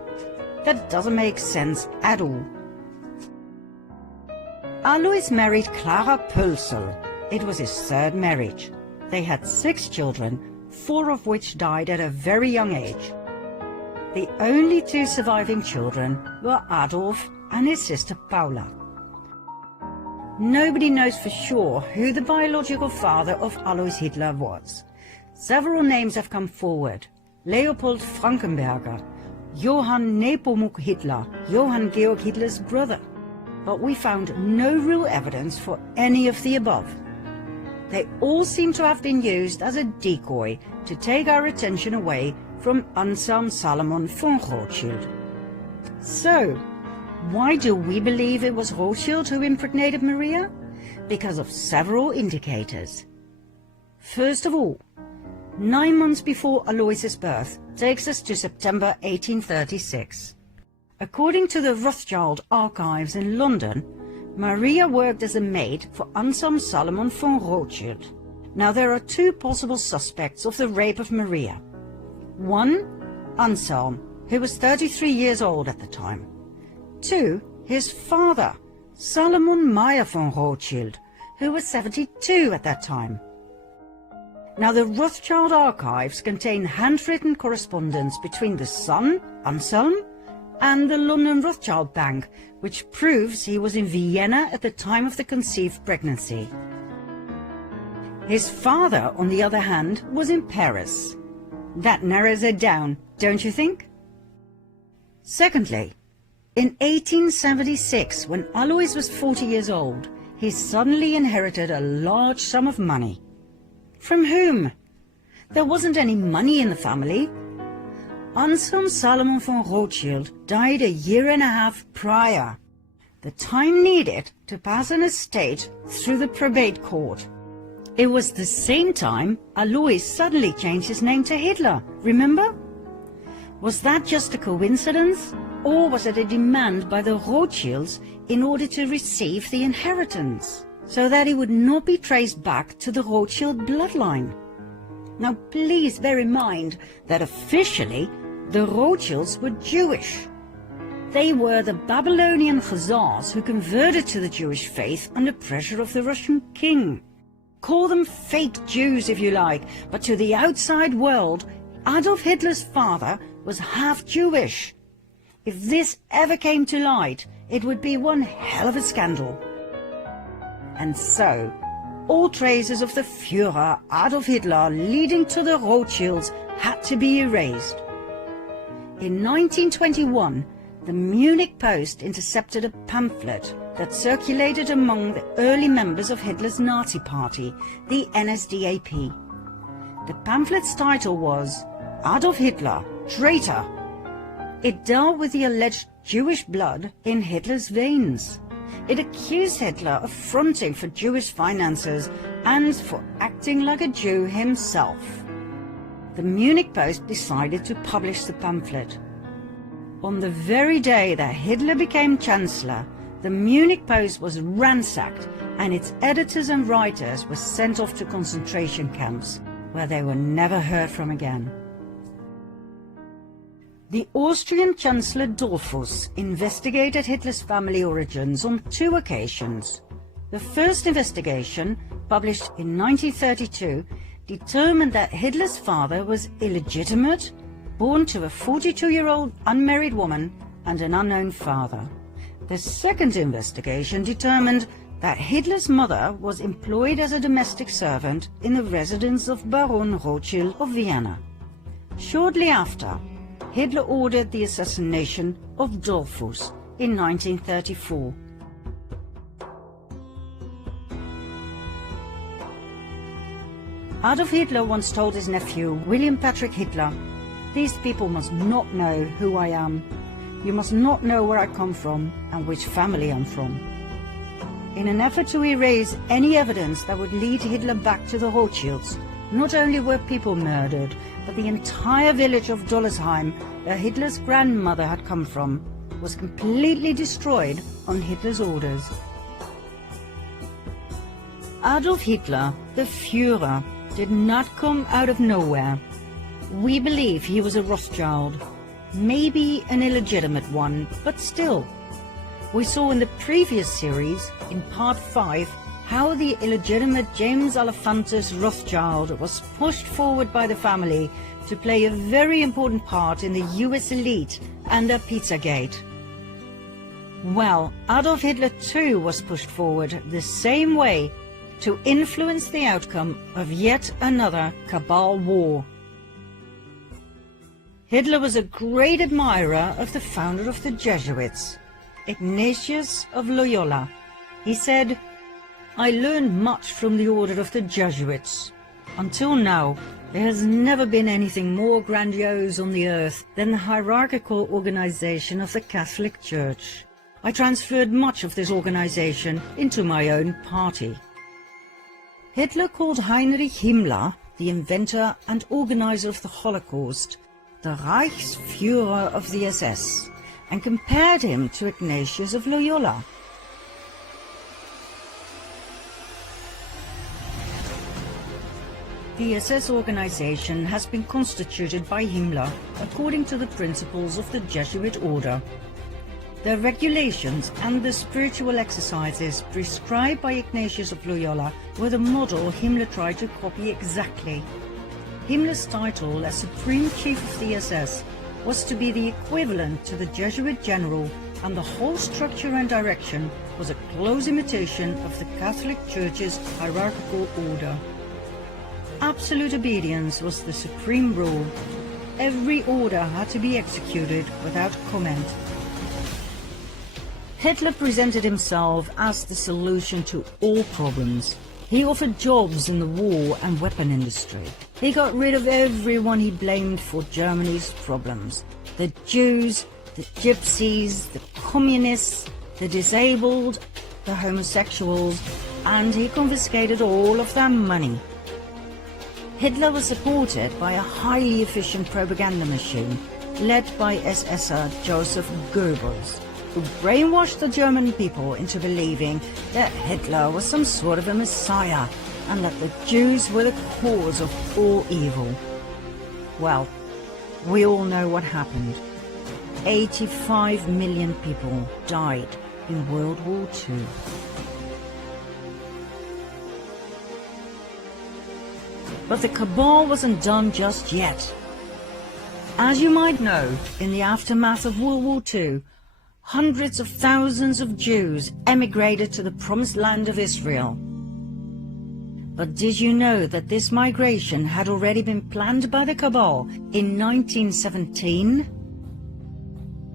That doesn't make sense at all. Alois married Clara Pölzl. It was his third marriage. They had 6 children, 4 of which died at a very young age. The only two surviving children were Adolf and his sister Paula. Nobody knows for sure who the biological father of Alois Hitler was. Several names have come forward: Leopold Frankenberger, Johann Nepomuk Hitler, Johann Georg Hitler's brother. But we found no real evidence for any of the above. They all seem to have been used as a decoy to take our attention away from Anselm Salomon von Rothschild. So, why do we believe it was Rothschild who impregnated Maria? Because of several indicators. First of all, 9 months before Alois's birth takes us to September 1836. According to the Rothschild archives in London, Maria worked as a maid for Anselm Salomon von Rothschild. Now there are two possible suspects of the rape of Maria. One, Anselm, who was 33 years old at the time. Two, his father, Salomon Meyer von Rothschild, who was 72 at that time. Now the Rothschild archives contain handwritten correspondence between the son, Anselm, and the London Rothschild Bank, which proves he was in Vienna at the time of the conceived pregnancy. His father, on the other hand, was in Paris. That narrows it down, don't you think? Secondly, in 1876, when Alois was 40 years old, he suddenly inherited a large sum of money. From whom? There wasn't any money in the family. Anselm Salomon von Rothschild died a year and a half prior, the time needed to pass an estate through the probate court. It was the same time Alois suddenly changed his name to Hitler, remember? Was that just a coincidence, or was it a demand by the Rothschilds in order to receive the inheritance, so that he would not be traced back to the Rothschild bloodline? Now please bear in mind that officially the Rothschilds were Jewish. They were the Babylonian Khazars who converted to the Jewish faith under pressure of the Russian king. Call them fake Jews if you like, but to the outside world, Adolf Hitler's father was half Jewish. If this ever came to light, it would be one hell of a scandal. And so, all traces of the Führer Adolf Hitler leading to the Rothschilds had to be erased. In 1921, the Munich Post intercepted a pamphlet that circulated among the early members of Hitler's Nazi party, the NSDAP. The pamphlet's title was Adolf Hitler, Traitor. It dealt with the alleged Jewish blood in Hitler's veins. It accused Hitler of fronting for Jewish finances and for acting like a Jew himself. The Munich Post decided to publish the pamphlet. On the very day that Hitler became Chancellor, the Munich Post was ransacked and its editors and writers were sent off to concentration camps, where they were never heard from again. The Austrian Chancellor Dollfuss investigated Hitler's family origins on 2 occasions. The first investigation, published in 1932, determined that Hitler's father was illegitimate, born to a 42-year-old unmarried woman and an unknown father. The second investigation determined that Hitler's mother was employed as a domestic servant in the residence of Baron Rothschild of Vienna. Shortly after, Hitler ordered the assassination of Dollfuss in 1934. Adolf Hitler once told his nephew, William Patrick Hitler, "These people must not know who I am. You must not know where I come from and which family I'm from." In an effort to erase any evidence that would lead Hitler back to the Rothschilds, not only were people murdered, but the entire village of Dollersheim, where Hitler's grandmother had come from, was completely destroyed on Hitler's orders. Adolf Hitler, the Führer, did not come out of nowhere. We believe he was a Rothschild, maybe an illegitimate one, but still. We saw in the previous series, in part 5, how the illegitimate James Alefantis Rothschild was pushed forward by the family to play a very important part in the US elite under Pizzagate. Well, Adolf Hitler too was pushed forward the same way to influence the outcome of yet another cabal war. Hitler was a great admirer of the founder of the Jesuits, Ignatius of Loyola. He said, "I learned much from the order of the Jesuits. Until now, there has never been anything more grandiose on the earth than the hierarchical organization of the Catholic Church. I transferred much of this organization into my own party." Hitler called Heinrich Himmler, the inventor and organizer of the Holocaust, the Reichsführer of the SS, and compared him to Ignatius of Loyola. The SS organization has been constituted by Himmler according to the principles of the Jesuit order. The regulations and the spiritual exercises prescribed by Ignatius of Loyola were the model Himmler tried to copy exactly. Himmler's title as Supreme Chief of the SS was to be the equivalent to the Jesuit general, and the whole structure and direction was a close imitation of the Catholic Church's hierarchical order. Absolute obedience was the supreme rule. Every order had to be executed without comment. Hitler presented himself as the solution to all problems. He offered jobs in the war and weapon industry. He got rid of everyone he blamed for Germany's problems. The Jews, the Gypsies, the Communists, the disabled, the homosexuals, and he confiscated all of their money. Hitler was supported by a highly efficient propaganda machine led by SSer Joseph Goebbels, who brainwashed the German people into believing that Hitler was some sort of a messiah and that the Jews were the cause of all evil. Well, we all know what happened. 85 million people died in World War II. But the cabal wasn't done just yet. As you might know, in the aftermath of World War II, hundreds of thousands of Jews emigrated to the promised land of Israel. But did you know that this migration had already been planned by the cabal in 1917?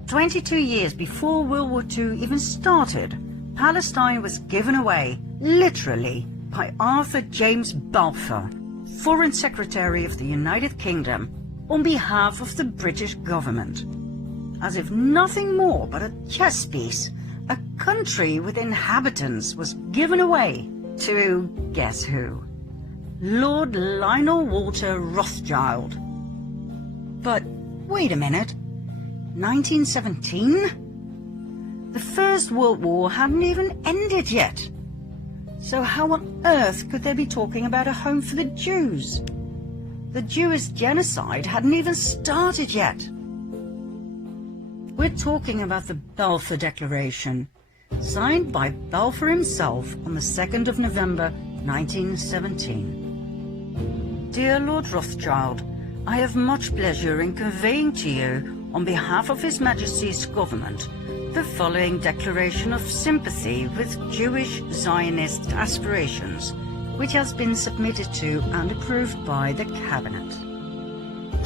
22 years before World War II even started, Palestine was given away, literally, by Arthur James Balfour, Foreign Secretary of the United Kingdom, on behalf of the British government. As if nothing more but a chess piece, a country with inhabitants was given away to, guess who? Lord Lionel Walter Rothschild. But wait a minute, 1917? The First World War hadn't even ended yet. So how on earth could they be talking about a home for the Jews? The Jewish genocide hadn't even started yet. We're talking about the Balfour Declaration, signed by Balfour himself on the 2nd of November 1917. Dear Lord Rothschild, I have much pleasure in conveying to you, on behalf of His Majesty's government, the following declaration of sympathy with Jewish Zionist aspirations, which has been submitted to and approved by the Cabinet.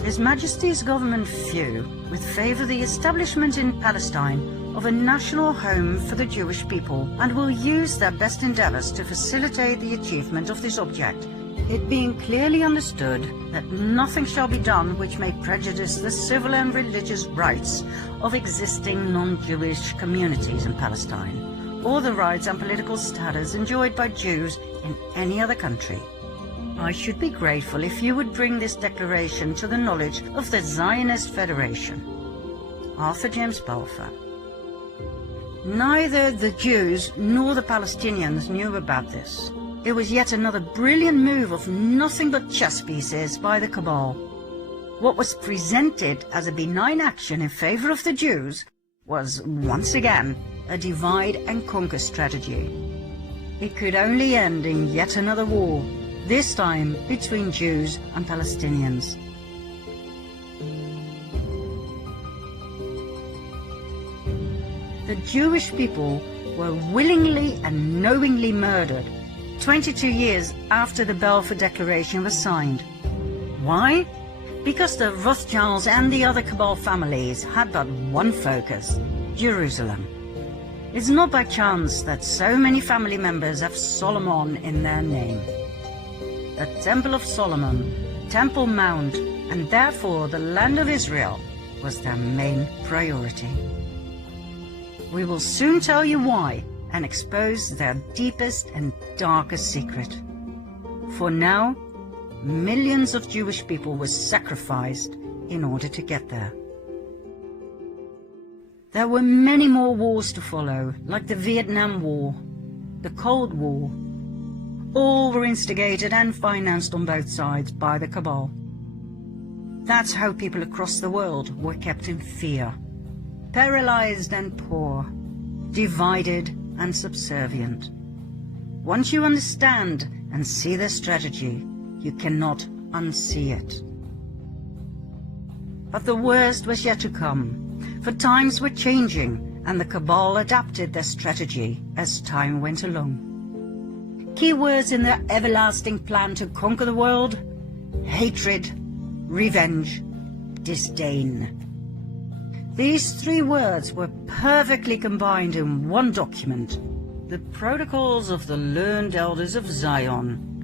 His Majesty's government view with favour the establishment in Palestine of a national home for the Jewish people, and will use their best endeavours to facilitate the achievement of this object, it being clearly understood that nothing shall be done which may prejudice the civil and religious rights of existing non-Jewish communities in Palestine, or the rights and political status enjoyed by Jews in any other country. I should be grateful if you would bring this declaration to the knowledge of the Zionist Federation. Arthur James Balfour. Neither the Jews nor the Palestinians knew about this. It was yet another brilliant move of nothing but chess pieces by the cabal. What was presented as a benign action in favor of the Jews was, once again, a divide and conquer strategy. It could only end in yet another war, this time between Jews and Palestinians. The Jewish people were willingly and knowingly murdered 22 years after the Balfour Declaration was signed. Why? Because the Rothschilds and the other cabal families had but one focus: Jerusalem. It's not by chance that so many family members have Solomon in their name. The Temple of Solomon, Temple Mount, and therefore the land of Israel was their main priority. We will soon tell you why and expose their deepest and darkest secret. For now, millions of Jewish people were sacrificed in order to get there. There were many more wars to follow, like the Vietnam War, the Cold War. All were instigated and financed on both sides by the cabal. That's how people across the world were kept in fear, paralyzed and poor, divided and subservient. Once you understand and see their strategy, you cannot unsee it. But the worst was yet to come, for times were changing and the cabal adapted their strategy as time went along. Key words in their everlasting plan to conquer the world: hatred, revenge, disdain. These three words were perfectly combined in one document, the Protocols of the Learned Elders of Zion,